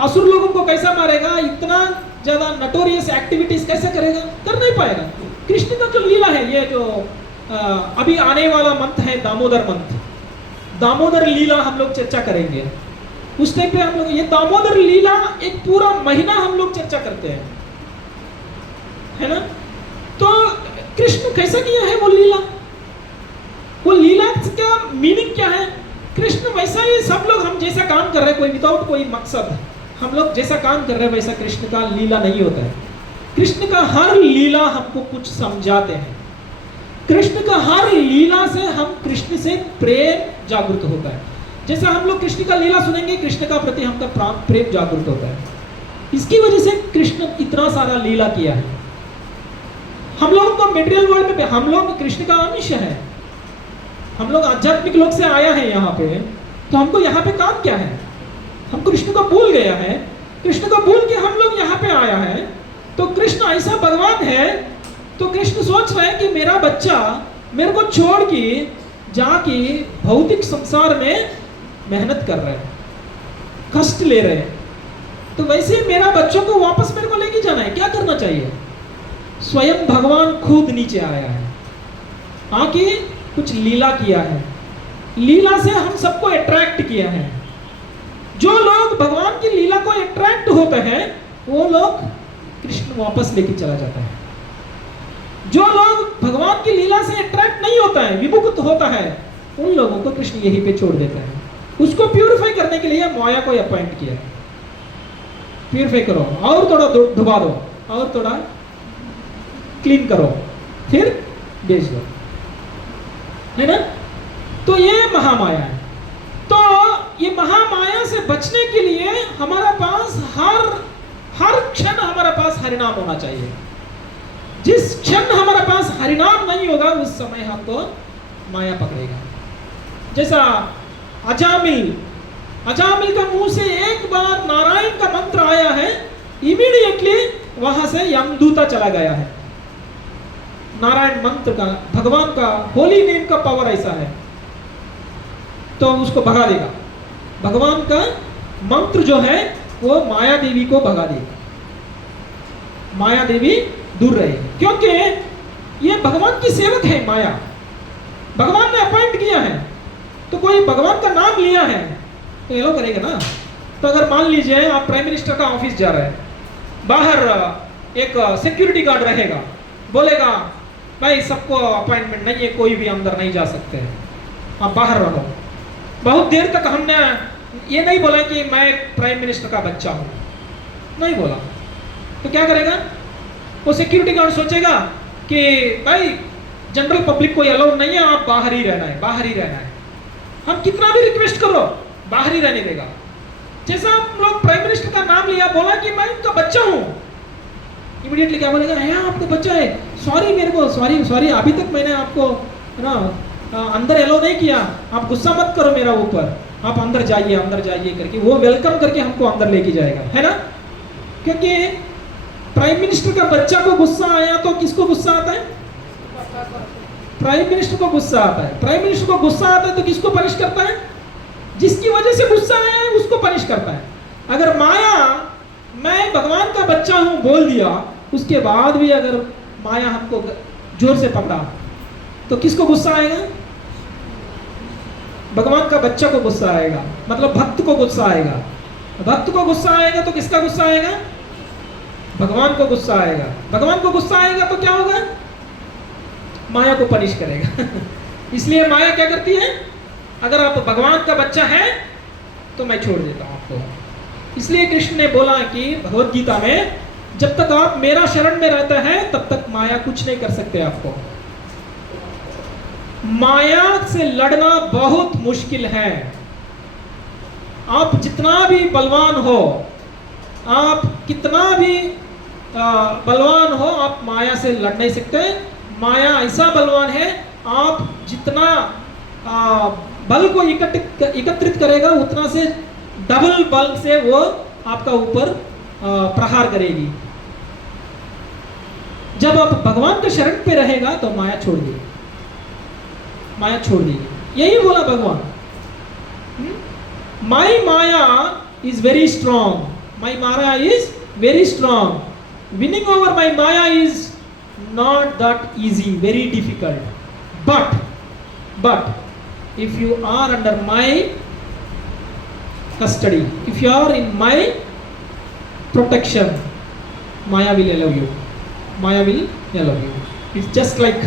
असुर लोगों को कैसा मारेगा, इतना ज्यादा नटोरियस एक्टिविटीज कैसे करेगा, कर नहीं पाएगा। कृष्ण का जो लीला है, ये जो अभी आने वाला मंथ है दामोदर मंथ, दामोदर लीला हम लोग चर्चा करेंगे। उस टाइम पे हम लोग ये दामोदर लीला एक पूरा महीना हम लोग चर्चा करते हैं, है ना। तो कृष्ण कैसा किया है वो लीला, वो लीला का मीनिंग क्या है? कृष्ण वैसा ही सब लोग हम जैसा काम कर रहे हैं, कोई विदाउट कोई मकसद, हम लोग जैसा काम कर रहे हैं वैसा कृष्ण का लीला नहीं होता है। कृष्ण का हर लीला हमको कुछ समझाते हैं। कृष्ण का हर लीला से हम कृष्ण से प्रेम जागृत होता है। जैसा हम लोग कृष्ण का लीला सुनेंगे, कृष्ण का प्रति हमका प्रेम जागृत होता है। इसकी वजह से कृष्ण इतना सारा लीला किया है। हम लोगों को मेटेरियल वर्ल्ड में, हम लोग कृष्ण का अंश है, हम लोग आध्यात्मिक लोक से आया है यहाँ पे, तो हमको यहाँ पे काम क्या है? हम कृष्ण को भूल गया है, कृष्ण को भूल के हम लोग यहाँ पे आया है। तो कृष्ण ऐसा भगवान है, तो कृष्ण सोच रहे हैं कि मेरा बच्चा मेरे को छोड़ के जाके भौतिक संसार में मेहनत कर रहे हैं, कष्ट ले रहे हैं, तो वैसे मेरा बच्चों को वापस मेरे को लेके जाना है। क्या करना चाहिए? स्वयं भगवान खुद नीचे आया है, आके कुछ लीला किया है, लीला से हम सबको अट्रैक्ट किया है। जो लोग भगवान की लीला को अट्रैक्ट होते हैं वो लोग कृष्ण वापस लेके चला जाता है। जो लोग भगवान की लीला से अट्रैक्ट नहीं होता है, विमुक्त होता है, उन लोगों को कृष्ण यहीं पे छोड़ देता है। उसको प्यूरिफाई करने के लिए माया को अपॉइंट किया है। प्यूरिफाई करो, और थोड़ा डुबा दो, और थोड़ा क्लीन करो, फिर बेच दो, है ना। तो ये महामाया है। तो ये महामाया से बचने के लिए हमारा पास हर क्षण हमारा पास हरिनाम होना चाहिए। जिस क्षण हमारा पास हरिनाम नहीं होगा उस समय हमको माया पकड़ेगा। जैसा अजामिल का मुंह से एक बार नारायण का मंत्र आया है, इमीडिएटली वहां से यमदूता चला गया है। नारायण मंत्र का, भगवान का होली नेम का पावर ऐसा है, तो उसको भगा देगा। भगवान का मंत्र जो है वो माया देवी को भगा देगा, माया देवी दूर रहेगी, क्योंकि ये भगवान की सेवक है। माया भगवान ने अपॉइंट किया है, तो कोई भगवान का नाम लिया है तो ये लोग करेगा ना। तो अगर मान लीजिए आप प्राइम मिनिस्टर का ऑफिस जा रहे हैं, बाहर एक सिक्योरिटी गार्ड रहेगा, बोलेगा भाई सबको अपॉइंटमेंट नहीं है, कोई भी अंदर नहीं जा सकते, आप बाहर रहो। बहुत देर तक हमने ये नहीं बोला कि मैं प्राइम मिनिस्टर का बच्चा हूं, नहीं बोला, तो क्या करेगा वो सिक्योरिटी गार्ड? सोचेगा कि भाई जनरल पब्लिक कोई अलाउड नहीं है, आप बाहर ही रहना है, बाहर ही रहना है। हम कितना भी रिक्वेस्ट करो बाहर ही रहने देगा। जैसा हम लोग प्राइम मिनिस्टर का नाम लिया, बोला कि मैं उनका बच्चा हूं, इमीडिएटली क्या बोलेगा? है आपका बच्चा है, सॉरी मेरे को, सॉरी अभी तक मैंने आपको ना अंदर अलाउ नहीं किया, आप गुस्सा मत करो मेरा ऊपर, आप अंदर जाइए करके वो वेलकम करके हमको अंदर लेके जाएगा, है ना। क्योंकि प्राइम मिनिस्टर का बच्चा को गुस्सा आया तो किसको गुस्सा आता है? प्राइम मिनिस्टर को गुस्सा आता है। प्राइम मिनिस्टर को गुस्सा आता है तो किसको पनिश करता है? जिसकी वजह से गुस्सा आया है उसको पनिश करता है। अगर माया मैं भगवान का बच्चा हूं बोल दिया, उसके बाद भी अगर माया हमको जोर से पकड़ा तो किसको गुस्सा आएगा? भगवान का बच्चा को गुस्सा आएगा, मतलब भक्त को गुस्सा आएगा। भक्त को गुस्सा आएगा तो किसका गुस्सा आएगा? भगवान को गुस्सा आएगा। भगवान को गुस्सा आएगा तो क्या होगा? माया को पनिश करेगा। इसलिए माया क्या करती है? अगर आप भगवान का बच्चा है तो मैं छोड़ देता हूं आपको। इसलिए कृष्ण ने बोला कि भगवत गीता में, जब तक आप मेरा शरण में रहते हैं तब तक माया कुछ नहीं कर सकते आपको। माया से लड़ना बहुत मुश्किल है। आप जितना भी बलवान हो, आप कितना भी बलवान हो, आप माया से लड़ नहीं सकते। माया ऐसा बलवान है, आप जितना बल को एकत्रित करेगा उतना से डबल बल से वो आपका ऊपर प्रहार करेगी। जब आप भगवान के शरण पे रहेगा तो माया छोड़ देगी, माया छोड़ देगी। यही बोला भगवान, my maya is very strong, my maya is very strong, winning over my maya is not that easy, very difficult, but if you are under my custody, if you are in my protection, maya will allow you, maya will allow you. It's just like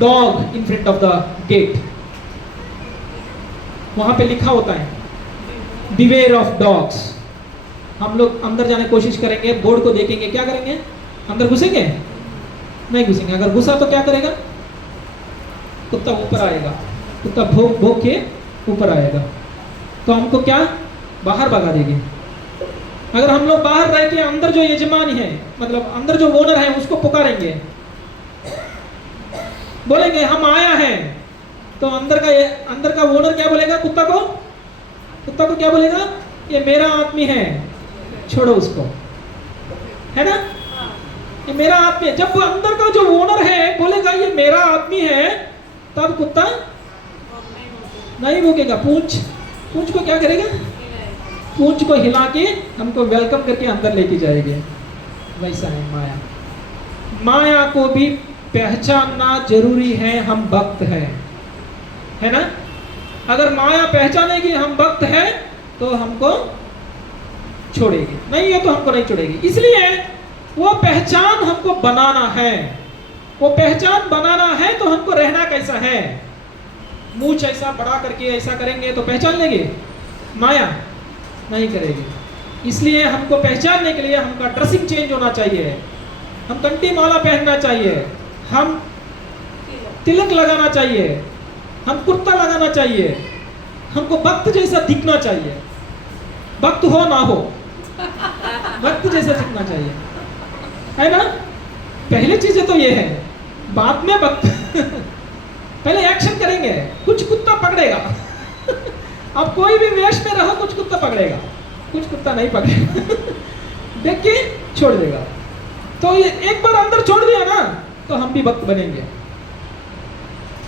dog in front of the gate, वहां पे लिखा होता है beware of dogs। हम लोग अंदर जाने की कोशिश करेंगे, बोर्ड को देखेंगे, क्या करेंगे, अंदर घुसेंगे नहीं घुसेंगे। अगर घुसा तो क्या करेगा, कुत्ता ऊपर आएगा, कुत्ता भोग भोग के ऊपर आएगा, तो हमको क्या बाहर भगा देंगे। अगर हम लोग बाहर रह के अंदर जो यजमान है, मतलब अंदर जो ओनर है उसको पुकारेंगे, बोलेंगे हम आया है, तो अंदर का ओनर क्या बोलेगा, कुत्ता को क्या बोलेगा, ये मेरा आदमी है, छोड़ो उसको, है ना, ये मेरा आदमी है। जब अंदर का जो ओनर है बोलेगा ये मेरा आदमी है, तब कुत्ता नहीं भूकेगा, पूंछ को क्या करेगा, पूंछ को हिला के हमको वेलकम करके अंदर लेके जाएंगे। वैसा है माया। माया को भी पहचानना जरूरी है, हम भक्त हैं, है ना। अगर माया पहचानेगी हम भक्त हैं तो हमको छोड़ेगी, नहीं है तो हमको नहीं छोड़ेगी। इसलिए वो पहचान हमको बनाना है, वो पहचान बनाना है तो हमको रहना कैसा है। मूंछ ऐसा बड़ा करके ऐसा करेंगे तो पहचान लेंगे, माया नहीं करेगी। इसलिए हमको पहचानने के लिए हमका ड्रेसिंग चेंज होना चाहिए, हम कंठी माला पहनना चाहिए, हम तिलक लगाना चाहिए, हम कुर्ता लगाना चाहिए, हमको भक्त जैसा दिखना चाहिए, भक्त हो ना हो भक्त जैसा दिखना चाहिए, है ना। पहले चीजें तो ये है, बाद में भक्त पहले एक्शन करेंगे, कुछ कुत्ता पकड़ेगा अब कोई भी वेश में रहो, कुछ कुत्ता पकड़ेगा, कुछ कुत्ता नहीं पकड़ेगा देख के छोड़ देगा। तो ये एक बार अंदर छोड़ दिया ना तो हम भी भक्त बनेंगे,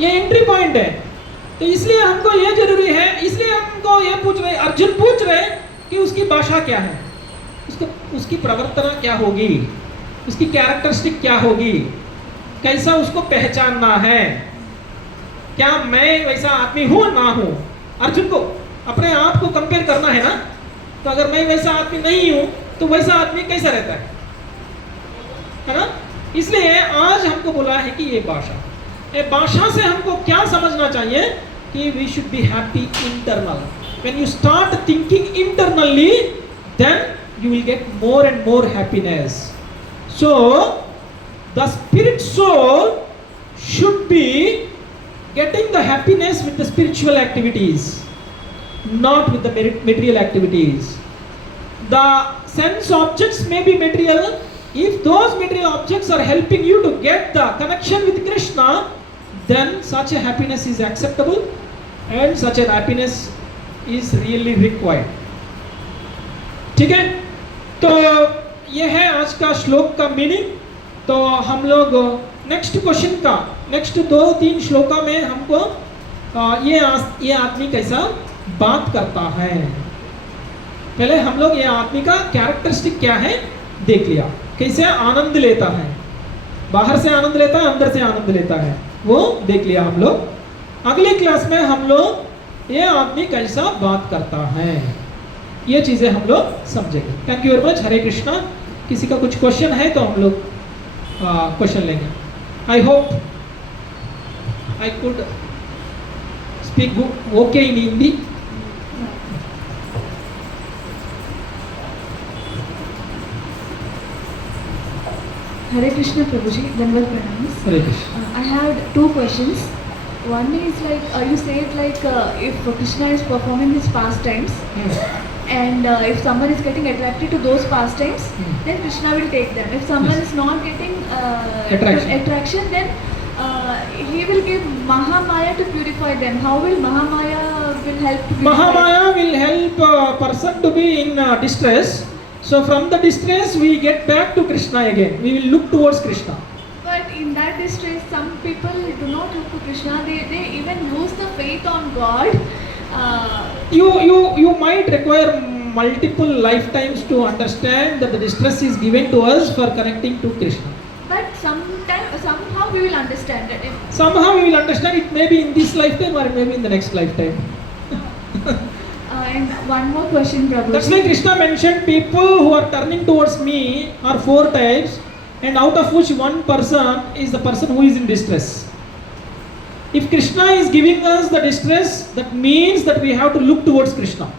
ये एंट्री पॉइंट है। तो इसलिए हमको ये जरूरी है, इसलिए हमको ये पूछ रहे, अर्जुन पूछ रहे कि उसकी भाषा क्या है, उसकी प्रवर्तना क्या होगी, उसकी कैरेक्टरिस्टिक क्या होगी, कैसा उसको पहचानना है, क्या मैं वैसा आदमी हूं ना हूं। अर्जुन को अपने आप को कंपेयर करना है ना, तो अगर मैं वैसा आदमी नहीं हूं तो वैसा आदमी कैसा रहता है ना। इसलिए आज हमको बोला है कि ये भाषा से हमको क्या समझना चाहिए कि we should be happy internal. When you start thinking internally then you will get more and more happiness. So the spirit soul should be getting the happiness with the spiritual activities, not with the material activities. The sense objects may be material. If those material objects are helping you to get the connection with Krishna, then such a happiness is acceptable and such a happiness is really required. ठीक है, तो ये है आज का श्लोक का meaning. तो हम लोग नेक्स्ट क्वेश्चन का, नेक्स्ट 2-3 श्लोका में हमको ये आदमी कैसा बात करता है, पहले हम लोग ये आदमी का कैरेक्टरिस्टिक क्या है देख लिया, कैसे आनंद लेता है, बाहर से आनंद लेता है, अंदर से आनंद लेता है, वो देख लिया हम लोग। अगली क्लास में हम लोग ये आदमी कैसा बात करता है, ये चीजें हम लोग समझेंगे। Thank you very much. Hare Krishna. किसी का कुछ क्वेश्चन है तो हम लोग क्वेश्चन लेंगे। I hope I could speak okay in Hindi. Hare Krishna Prabhuji, Dandavat Pranams. Hare Krishna. I had 2 questions. One is like you said like if Krishna is performing his pastimes, And if someone is getting attracted to those pastimes, Hmm. then Krishna will take them. If someone Yes. is not getting Attraction. then he will give Mahamaya to purify them. How will Mahamaya will help to purify? Mahamaya will help a person to be in distress. So from the distress we get back to Krishna again. We will look towards Krishna. But in that distress, some people do not look to Krishna. They even lose the faith on God. You might require multiple lifetimes to understand that the distress is given to us for connecting to Krishna. But somehow we will understand it. Somehow we will understand it may be in this lifetime or it may be in the next lifetime. And one more question, Prabhu. That's why Krishna mentioned people who are turning towards me are 4 types, and out of which one person is the person who is in distress. If Krishna is giving us the distress, that means that we have to look towards Krishna.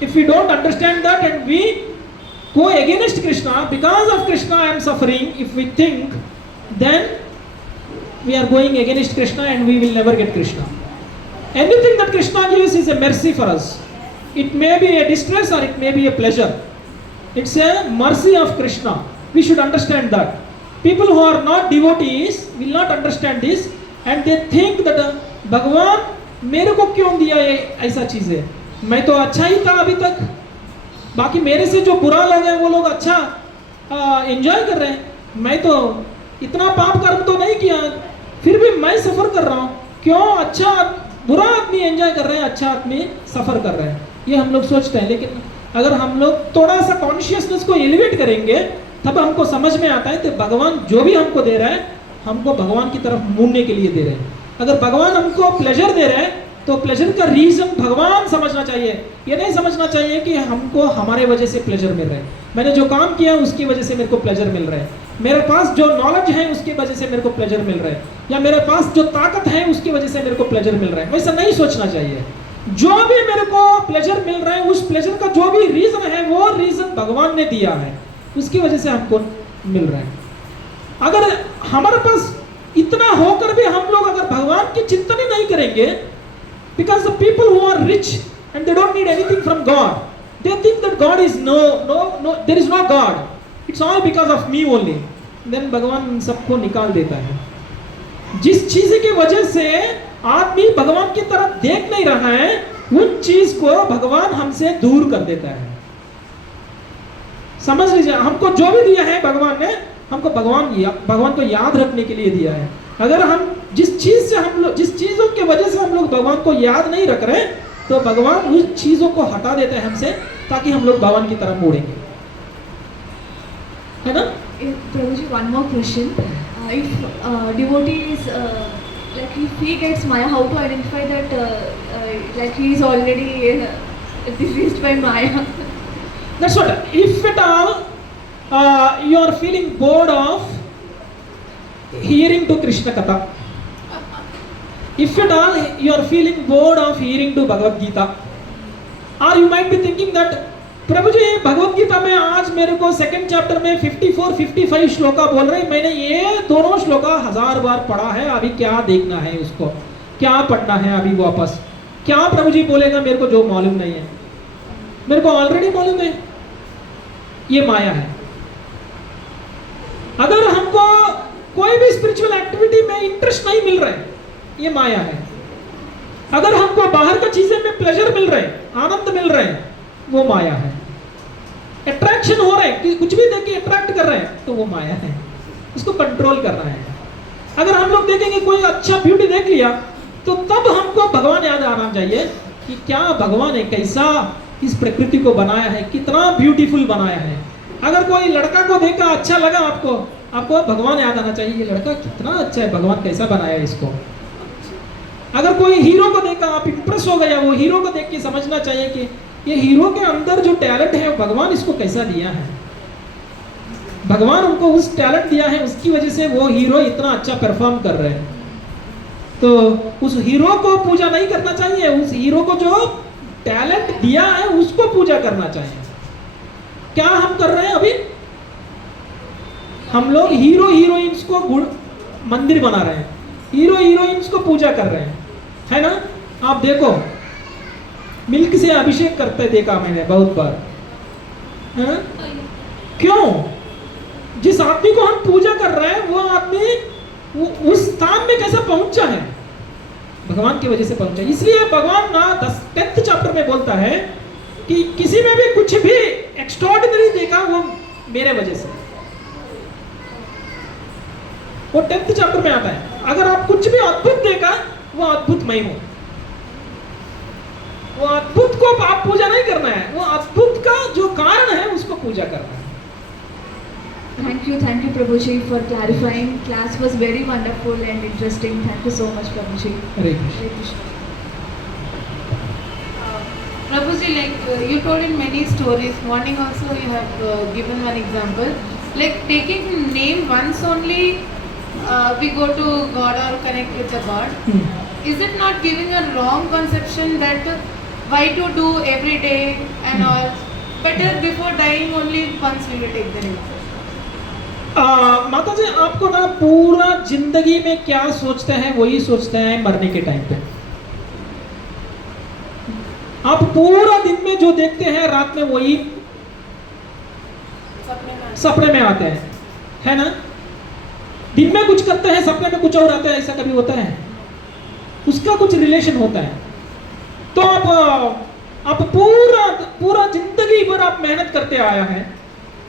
If we don't understand that and we go against Krishna, because of Krishna I am suffering, if we think, then we are going against Krishna and we will never get Krishna. Anything that Krishna gives is a mercy for us. It may be a distress or it may be a pleasure. It's a mercy of Krishna. We should understand that. People who are not devotees will not understand this and they think that भगवान मेरे को क्यों दिया ये ऐसा चीज़ है, मैं तो अच्छा ही था अभी तक, बाकी मेरे से जो बुरा लोग हैं वो लोग अच्छा एंजॉय कर रहे हैं, मैं तो इतना पाप कर्म तो नहीं किया फिर भी मैं सफ़र कर रहा हूँ, क्यों अच्छा बुरा आदमी एंजॉय कर रहे हैं, अच्छा आदमी सफ़र कर रहे हैं, ये हम लोग सोचते हैं. लेकिन अगर हम लोग थोड़ा सा कॉन्शियसनेस को एलिवेट करेंगे तब हमको समझ में आता है कि भगवान जो भी हमको दे रहा है हमको भगवान की तरफ मुड़ने के लिए दे रहे हैं. अगर भगवान हमको प्लेजर दे रहे हैं तो प्लेजर का रीज़न भगवान समझना चाहिए. ये नहीं समझना चाहिए कि हमको हमारे वजह से प्लेजर मिल रहा है, मैंने जो काम किया उसकी वजह से मेरे को प्लेजर मिल रहा है, मेरे पास जो नॉलेज है उसकी वजह से मेरे को प्लेजर मिल रहा है, या मेरे पास जो ताकत है उसकी वजह से मेरे को प्लेजर मिल रहा है. वैसा नहीं सोचना चाहिए. जो भी मेरे को प्लेजर मिल रहा है उस प्लेजर का जो भी रीज़न है वो रीज़न भगवान ने दिया है, उसकी वजह से हमको मिल रहा है. अगर हमारे पास इतना होकर भी हम लोग अगर भगवान की चिंतन ही नहीं करेंगे, because the people who are rich and they don't need anything from God, they think that God is no, there is no God, it's all because of me only, then भगवान सबको निकाल देता है. जिस चीज़ की वजह से आदमी भगवान की तरफ देख नहीं रहा है उन चीज को भगवान हमसे दूर कर देता है. समझ लीजिए, हमको जो भी दिया है भगवान ने हमको भगवान को याद रखने के लिए दिया है. अगर हम जिस चीज़ों की वजह से हम लोग भगवान को याद नहीं रख रहे तो भगवान उस चीज़ों को हटा देते हैं हमसे ताकि हम लोग भगवान की तरफ मुड़ेंगे, है ना. Prabhuji, one more question. If devotee is like if he gets Maya, how to identify that like he is already diseased by Maya? That's what. If at all you are feeling bored of hearing to Krishna Katha, if at all you are feeling bored of hearing to Bhagavad Gita, or you might be thinking that प्रभु जी भगवत गीता में आज मेरे को second chapter में 54-55 श्लोका बोल रहे हैं, मैंने ये दोनों श्लोका 1000 बार पढ़ा है, अभी क्या देखना है, उसको क्या पढ़ना है अभी वापस, क्या प्रभु जी बोलेगा मेरे को जो मालूम नहीं है, मेरे को ऑलरेडी मालूम है. ये माया है. अगर हमको कोई भी स्पिरिचुअल एक्टिविटी में इंटरेस्ट नहीं मिल रहा है, ये माया है. अगर हमको बाहर का चीजें में प्लेजर मिल रहे हैं, आनंद मिल रहे हैं, वो माया है. अट्रैक्शन हो रहा है, कुछ भी देख के अट्रैक्ट कर रहे हैं तो वो माया है, उसको कंट्रोल करना है. अगर हम लोग देखेंगे कोई अच्छा ब्यूटी देख लिया तो तब हमको भगवान याद आना चाहिए कि क्या भगवान है, कैसा इस प्रकृति को बनाया है, कितना ब्यूटीफुल बनाया है. अगर कोई लड़का को देखा अच्छा लगा आपको भगवान याद आना चाहिए, ये लड़का कितना अच्छा है, भगवान कैसा बनाया है इसको. अगर कोई हीरो को देखा आप इंप्रेस हो गया, वो हीरो को देख के समझना चाहिए कि ये हीरो के अंदर जो टैलेंट है भगवान इसको कैसा दिया है, भगवान उनको उस टैलेंट दिया है, उसकी वजह से वो हीरो इतना अच्छा परफॉर्म कर रहे हैं. तो उस हीरो को पूजा नहीं करना चाहिए, उस हीरो को जो टैलेंट दिया है उसको पूजा करना चाहिए. क्या हम कर रहे हैं अभी, हम लोग हीरो हीरोइंस को मंदिर बना रहे हैं, हीरो हीरोइंस को पूजा कर रहे हैं, है ना. आप देखो मिल्क से अभिषेक करते देखा मैंने बहुत बार, है? क्यों? जिस आदमी को हम पूजा कर रहे हैं वो आदमी उस स्थान में कैसे पहुंचा है? भगवान की वजह से पहुंचा। इसलिए भगवान ना 10th चैप्टर में बोलता है कि किसी में भी कुछ भी एक्स्ट्राऑर्डिनरी देखा वो मेरे वजह से, वो 10th चैप्टर में आता है। अगर आप कुछ भी अद्भुत देखा वो अद्भुत मैं हूं। वो अद्भुत को आप पूजा नहीं करना है, वो अद्भुत का जो कारण है उसको पूजा करना है। Thank you, Prabhuji, for clarifying. Class was very wonderful and interesting. Thank you so much, Prabhuji. Hare Krishna. Hare Krishna. Prabhuji, like you told in many stories, morning also you have given one example. Like taking name once only, we go to God or connect with the God. Is it not giving a wrong conception that why to do every day and all? Better before dying only once we will take the name. माता जी, आपको ना पूरा जिंदगी में क्या सोचते हैं वही सोचते हैं मरने के टाइम पे। आप पूरा दिन में जो देखते हैं रात में वही सपने में आते हैं, है ना? दिन में कुछ करते हैं, सपने में कुछ और आता है, ऐसा कभी होता है? उसका कुछ रिलेशन होता है। तो आप पूरा जिंदगी भर आप मेहनत करते आया है,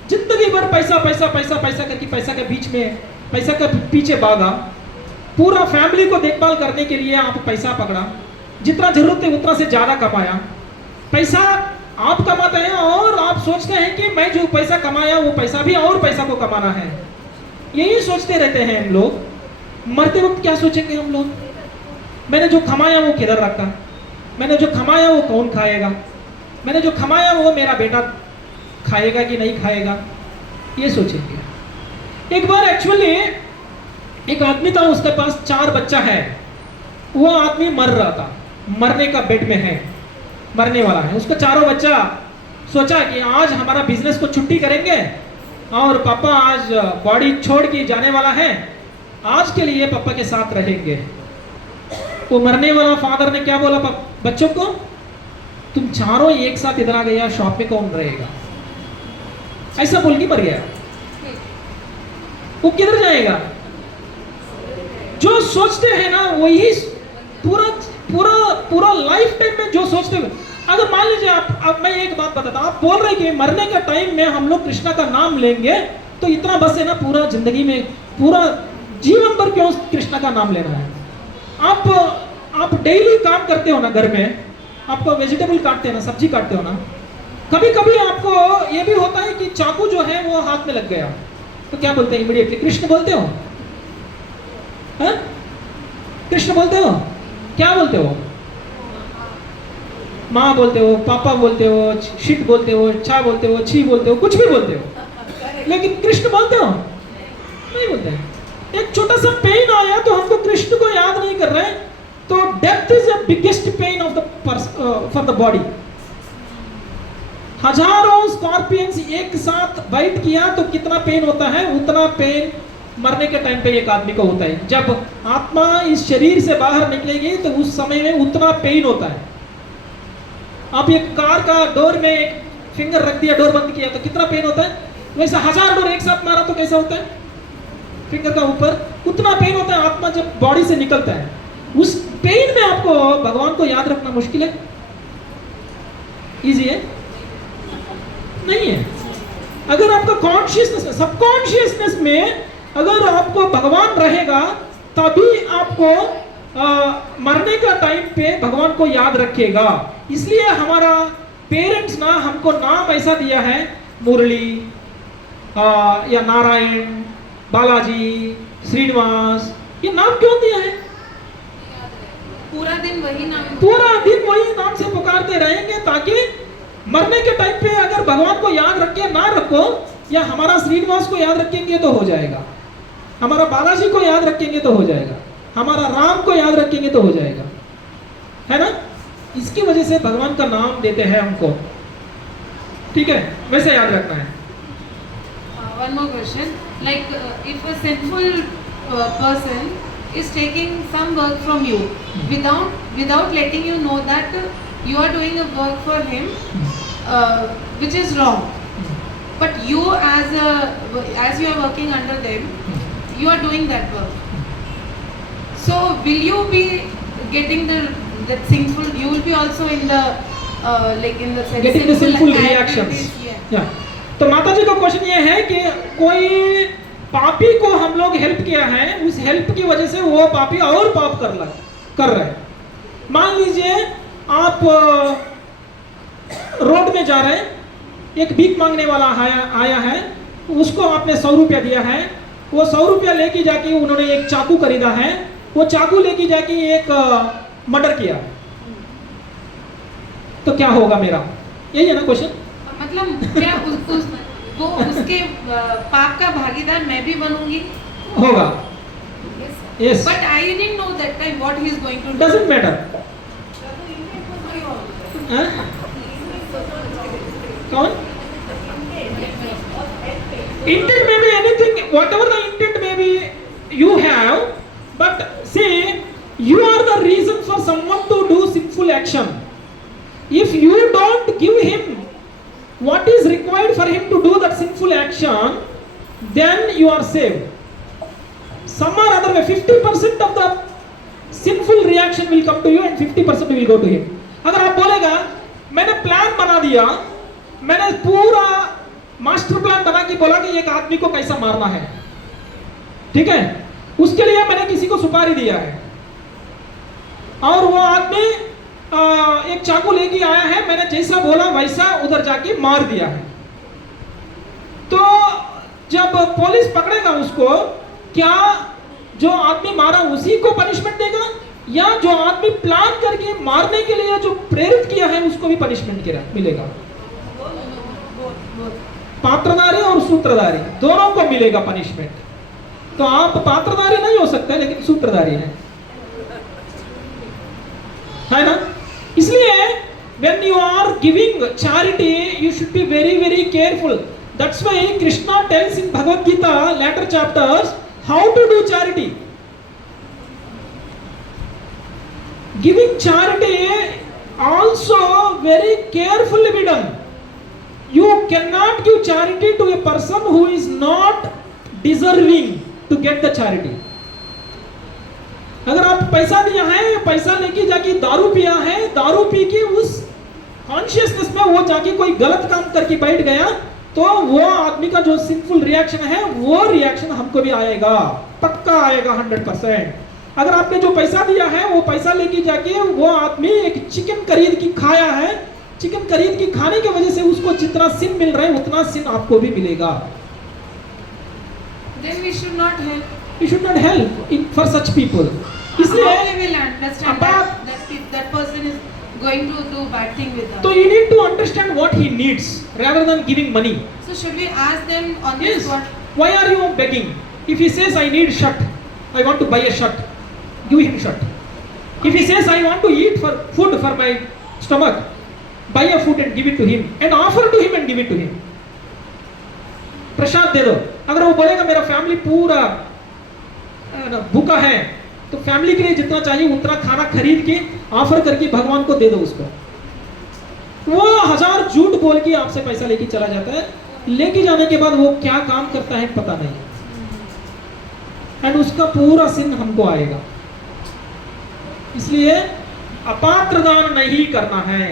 जिंदगी भर पैसा पैसा पैसा पैसा करके पैसा के बीच में पैसा के पीछे भागा, पूरा फैमिली को देखभाल करने के लिए आप पैसा पकड़ा, जितना जरूरत है उतना से ज्यादा कमाया। पैसा आप कमाते हैं और आप सोचते हैं कि मैं जो पैसा कमाया वो पैसा भी और पैसा को कमाना है, यही सोचते रहते हैं हम लोग। मरते वक्त क्या सोचेंगे हम लोग? मैंने जो कमाया वो किधर रखा, मैंने जो कमाया वो कौन खाएगा, मैंने जो कमाया वो मेरा बेटा खाएगा कि नहीं खाएगा, ये सोचेंगे। एक बार एक्चुअली एक आदमी था, उसके पास 4 बच्चा है। वो आदमी मर रहा था, मरने का बेड में है, मरने वाला है। उसका 4 बच्चा सोचा कि आज हमारा बिजनेस को छुट्टी करेंगे और पापा आज बॉडी छोड़ के जाने वाला है, आज के लिए पापा के साथ रहेंगे। वो मरने वाला फादर ने क्या बोला बच्चों को? तुम चारों एक साथ इधर आ गया, शॉप में कौन रहेगा? ऐसा बोल के मर गया। वो किधर जाएगा? जो सोचते हैं ना वही पूरा लाइफ टाइम में जो सोचते हैं। अगर मान लीजिए अब मैं एक बात बताता हूं, आप बोल रहे कि मरने का टाइम में हम लोग कृष्णा का नाम लेंगे, तो इतना बस है ना, पूरा जिंदगी में पूरा जीवन भर क्यों कृष्णा का नाम लेना है? आप डेली काम करते हो ना घर में, आपको वेजिटेबल काटते हो ना, सब्जी काटते हो ना, कभी कभी आपको ये भी होता है कि चाकू जो है वो हाथ में लग गया, तो क्या बोलते हैं? इमीडिएटली कृष्ण बोलते हो? हाँ? कृष्ण बोलते हो? क्या बोलते हो? माँ बोलते हो, पापा बोलते हो, शिट बोलते हो, चा बोलते हो, छी बोलते हो, कुछ भी बोलते हो, लेकिन कृष्ण बोलते हो? नहीं बोलते। एक छोटा सा पेन आया तो हमको कृष्ण को याद नहीं कर रहे, तो death is the biggest pain of the for the body. हजारों स्कॉर्पियंस एक साथ बाइट किया तो कितना पेन होता है, उतना पेन मरने के टाइम पे एक आदमी को होता है। जब आत्मा इस शरीर से बाहर निकलेगी तो उस समय में उतना पेन होता है। आप एक कार का डोर में एक फिंगर रख दिया, डोर बंद किया तो कितना पेन होता है, वैसे 1000 डोर एक साथ मारा तो कैसा होता है फिंगर का ऊपर, उतना पेन होता है आत्मा जब बॉडी से निकलता है। उस पेन में आपको भगवान को याद रखना मुश्किल है? इजी है? नहीं है। अगर आपका कॉन्शियसनेस में, सबकॉन्शियसनेस में अगर आपको भगवान रहेगा तभी आपको मरने का टाइम पे भगवान को याद रखेगा। इसलिए हमारा पेरेंट्स ना हमको नाम ऐसा दिया है, मुरली या नारायण, बालाजी, श्रीनिवास, ये नाम क्यों दिया है? पूरा दिन वही नाम से पुकारते रहेंगे ताकि मरने के टाइम पे अगर भगवान को याद रखे ना रखो, या हमारा श्रीनिवास को याद रखेंगे तो हो जाएगा, हमारा बालाजी को याद रखेंगे तो हो जाएगा, हमारा राम को याद रखेंगे तो हो जाएगा, है ना? इसकी वजह से भगवान का नाम देते हैं हमको, ठीक है? वैसे याद रखना है। One more question, like if a sinful person is taking some work from you without letting you know that you are doing a work for him, which is wrong. But you as you are working under them, you are doing that work. So will you be getting that sinful? You will be also in the like in the Getting the sinful activities, reactions. yeah. Yeah. तो माता जी का question ये है कि कोई पापी को हम लोग हेल्प किया है, उस हेल्प की वजह से वो पापी और पाप कर रहे हैं। मान लीजिए आप रोड में जा रहे हैं, एक भीख मांगने वाला आया है, उसको आपने 100 रुपया दिया है, वो 100 रुपया लेके जाके उन्होंने एक चाकू खरीदा है, वो चाकू लेके जाके एक मर्डर किया, तो क्या होगा मेरा? यही है ना क्वेश्चन। मतलब क्या वो उसके पाप का भागीदार मैं भी बनूंगी? होगा। Yes. But I didn't know that time what he is going to do. Doesn't matter. हाँ? कौन? Intent may be anything, whatever the intent may be you have, but say you are the reason for someone to do sinful action. If you don't give him what is required for him to do that sinful action, then you are saved. Some or other way, 50% of the sinful reaction will come to you and 50% will go to him. अगर आप बोलेगा मैंने plan बना दिया, मैंने पूरा master plan बना के बोला कि एक आदमी को कैसा मारना है, ठीक है, उसके लिए मैंने किसी को सुपारी दिया है और वो आदमी एक चाकू लेके आया है, मैंने जैसा बोला वैसा उधर जाके मार दिया है, तो जब पुलिस पकड़ेगा उसको, क्या जो आदमी मारा उसी को पनिशमेंट देगा या जो आदमी प्लान करके मारने के लिए जो प्रेरित किया है उसको भी पनिशमेंट मिलेगा? पात्रधारी और सूत्रधारी दोनों को मिलेगा पनिशमेंट। तो आप पात्रधारी नहीं हो सकते लेकिन सूत्रधारी हैं, है ना? इसलिए when you are giving charity you should be very very careful. That's why Krishna tells in Bhagavad Gita later chapters how to do charity. Giving charity also very carefully be done. You cannot give charity to a person who is not deserving to get the charity. अगर आप पैसा दिया है, पैसा लेके जाके दारू पिया है, दारू पी के उस कॉन्शियसनेस में वो जाके कोई गलत काम करके बैठ गया, तो वो आदमी का जो सिंफुल रिएक्शन है वो रिएक्शन हमको भी आएगा, पक्का आएगा 100%। अगर आपने जो पैसा दिया है वो पैसा लेके जाके वो आदमी एक चिकन खरीद की खाया है, चिकन खरीद की खाने की वजह से उसको जितना सिन मिल रहा है उतना सिन आपको भी मिलेगा। Then we should not help. You should not help for such people. इसलिए How they will understand that person is going to do bad thing with us. So you need to understand what he needs rather than giving money. So should we ask them on Yes. this what? Why are you begging? If he says I need shirt, I want to buy a shirt, give him shirt. If he says I want to eat for food for my stomach, buy a food and give it to him and offer to him and give it to him. प्रसाद दे दो। अगर वो बोलेगा मेरा family पूरा भूखा है तो family के लिए जितना चाहिए उतना खाना खरीद के ऑफर करके भगवान को दे दो उसको। वो 1000 झूठ बोल के आपसे पैसा लेके चला जाता है, लेके जाने के बाद वो क्या काम करता है पता नहीं, एंड उसका पूरा सिन हमको आएगा। इसलिए अपात्र दान नहीं करना है,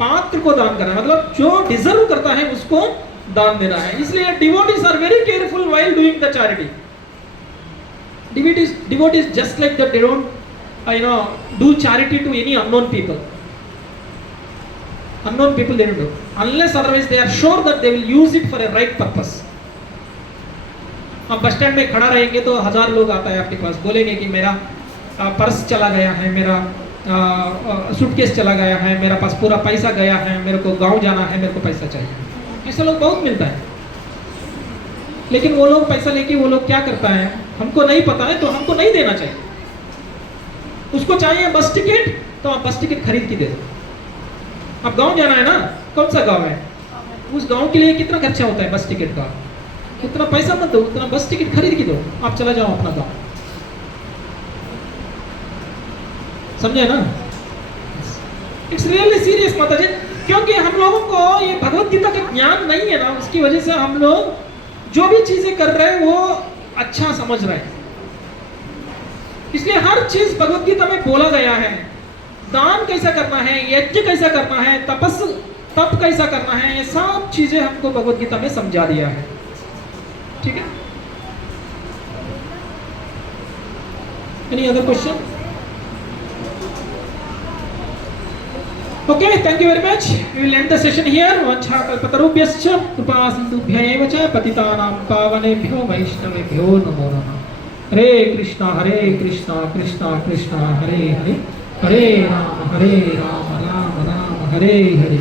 पात्र को दान करना है, मतलब जो डिजर्व करता है उसको दान देना है। इसलिए devotees are very careful while doing the charity. Devotees just like that, they don't do charity to any unknown people. Unknown people they don't do unless otherwise they are sure that they will use it for a right purpose. आप bus stand में खड़ा रहेंगे तो 1000 लोग आता है आपके पास, बोलेंगे कि मेरा पर्स चला गया है, मेरा सूटकेस चला गया है, मेरा पास पूरा पैसा गया है, मेरे को गांव जाना है, मेरे को पैसा चाहिए। ऐसे लोग बहुत मिलता है, लेकिन वो लोग पैसा लेके वो लोग क्या करता है हमको नहीं पता है, तो हमको नहीं देना चाहिए। उसको चाहिए बस टिकट, तो आप बस टिकट खरीद के दे दो। आप गांव जाना है ना, कौन सा गांव है, उस गांव के लिए कितना खर्चा होता है बस टिकट का, उतना पैसा मत दो, उतना बस टिकट खरीद के दो, आप चला जाओ अपना गांव। समझे ना? इट्स रियली सीरियस माता जी, क्योंकि हम लोगों को ये भगवत गीता का ज्ञान नहीं है ना, उसकी वजह से हम लोग जो भी चीजें कर रहे हैं वो अच्छा समझ रहे हैं। इसलिए हर चीज भगवत गीता में बोला गया है। दान कैसा करना है, यज्ञ कैसा करना है, तप कैसा करना है, ये सब चीजें हमको भगवत गीता में समझा दिया है। ठीक है, any other question? Okay, thank you very much. We will end the session here. Vanchakalpatarubhyascha कृपा सिंधुभ्य एव च पतितानां पावनेभ्यो वैष्णवेभ्यो नमो नमः। हरे कृष्णा कृष्णा कृष्णा हरे हरे, हरे राम राम राम हरे हरे।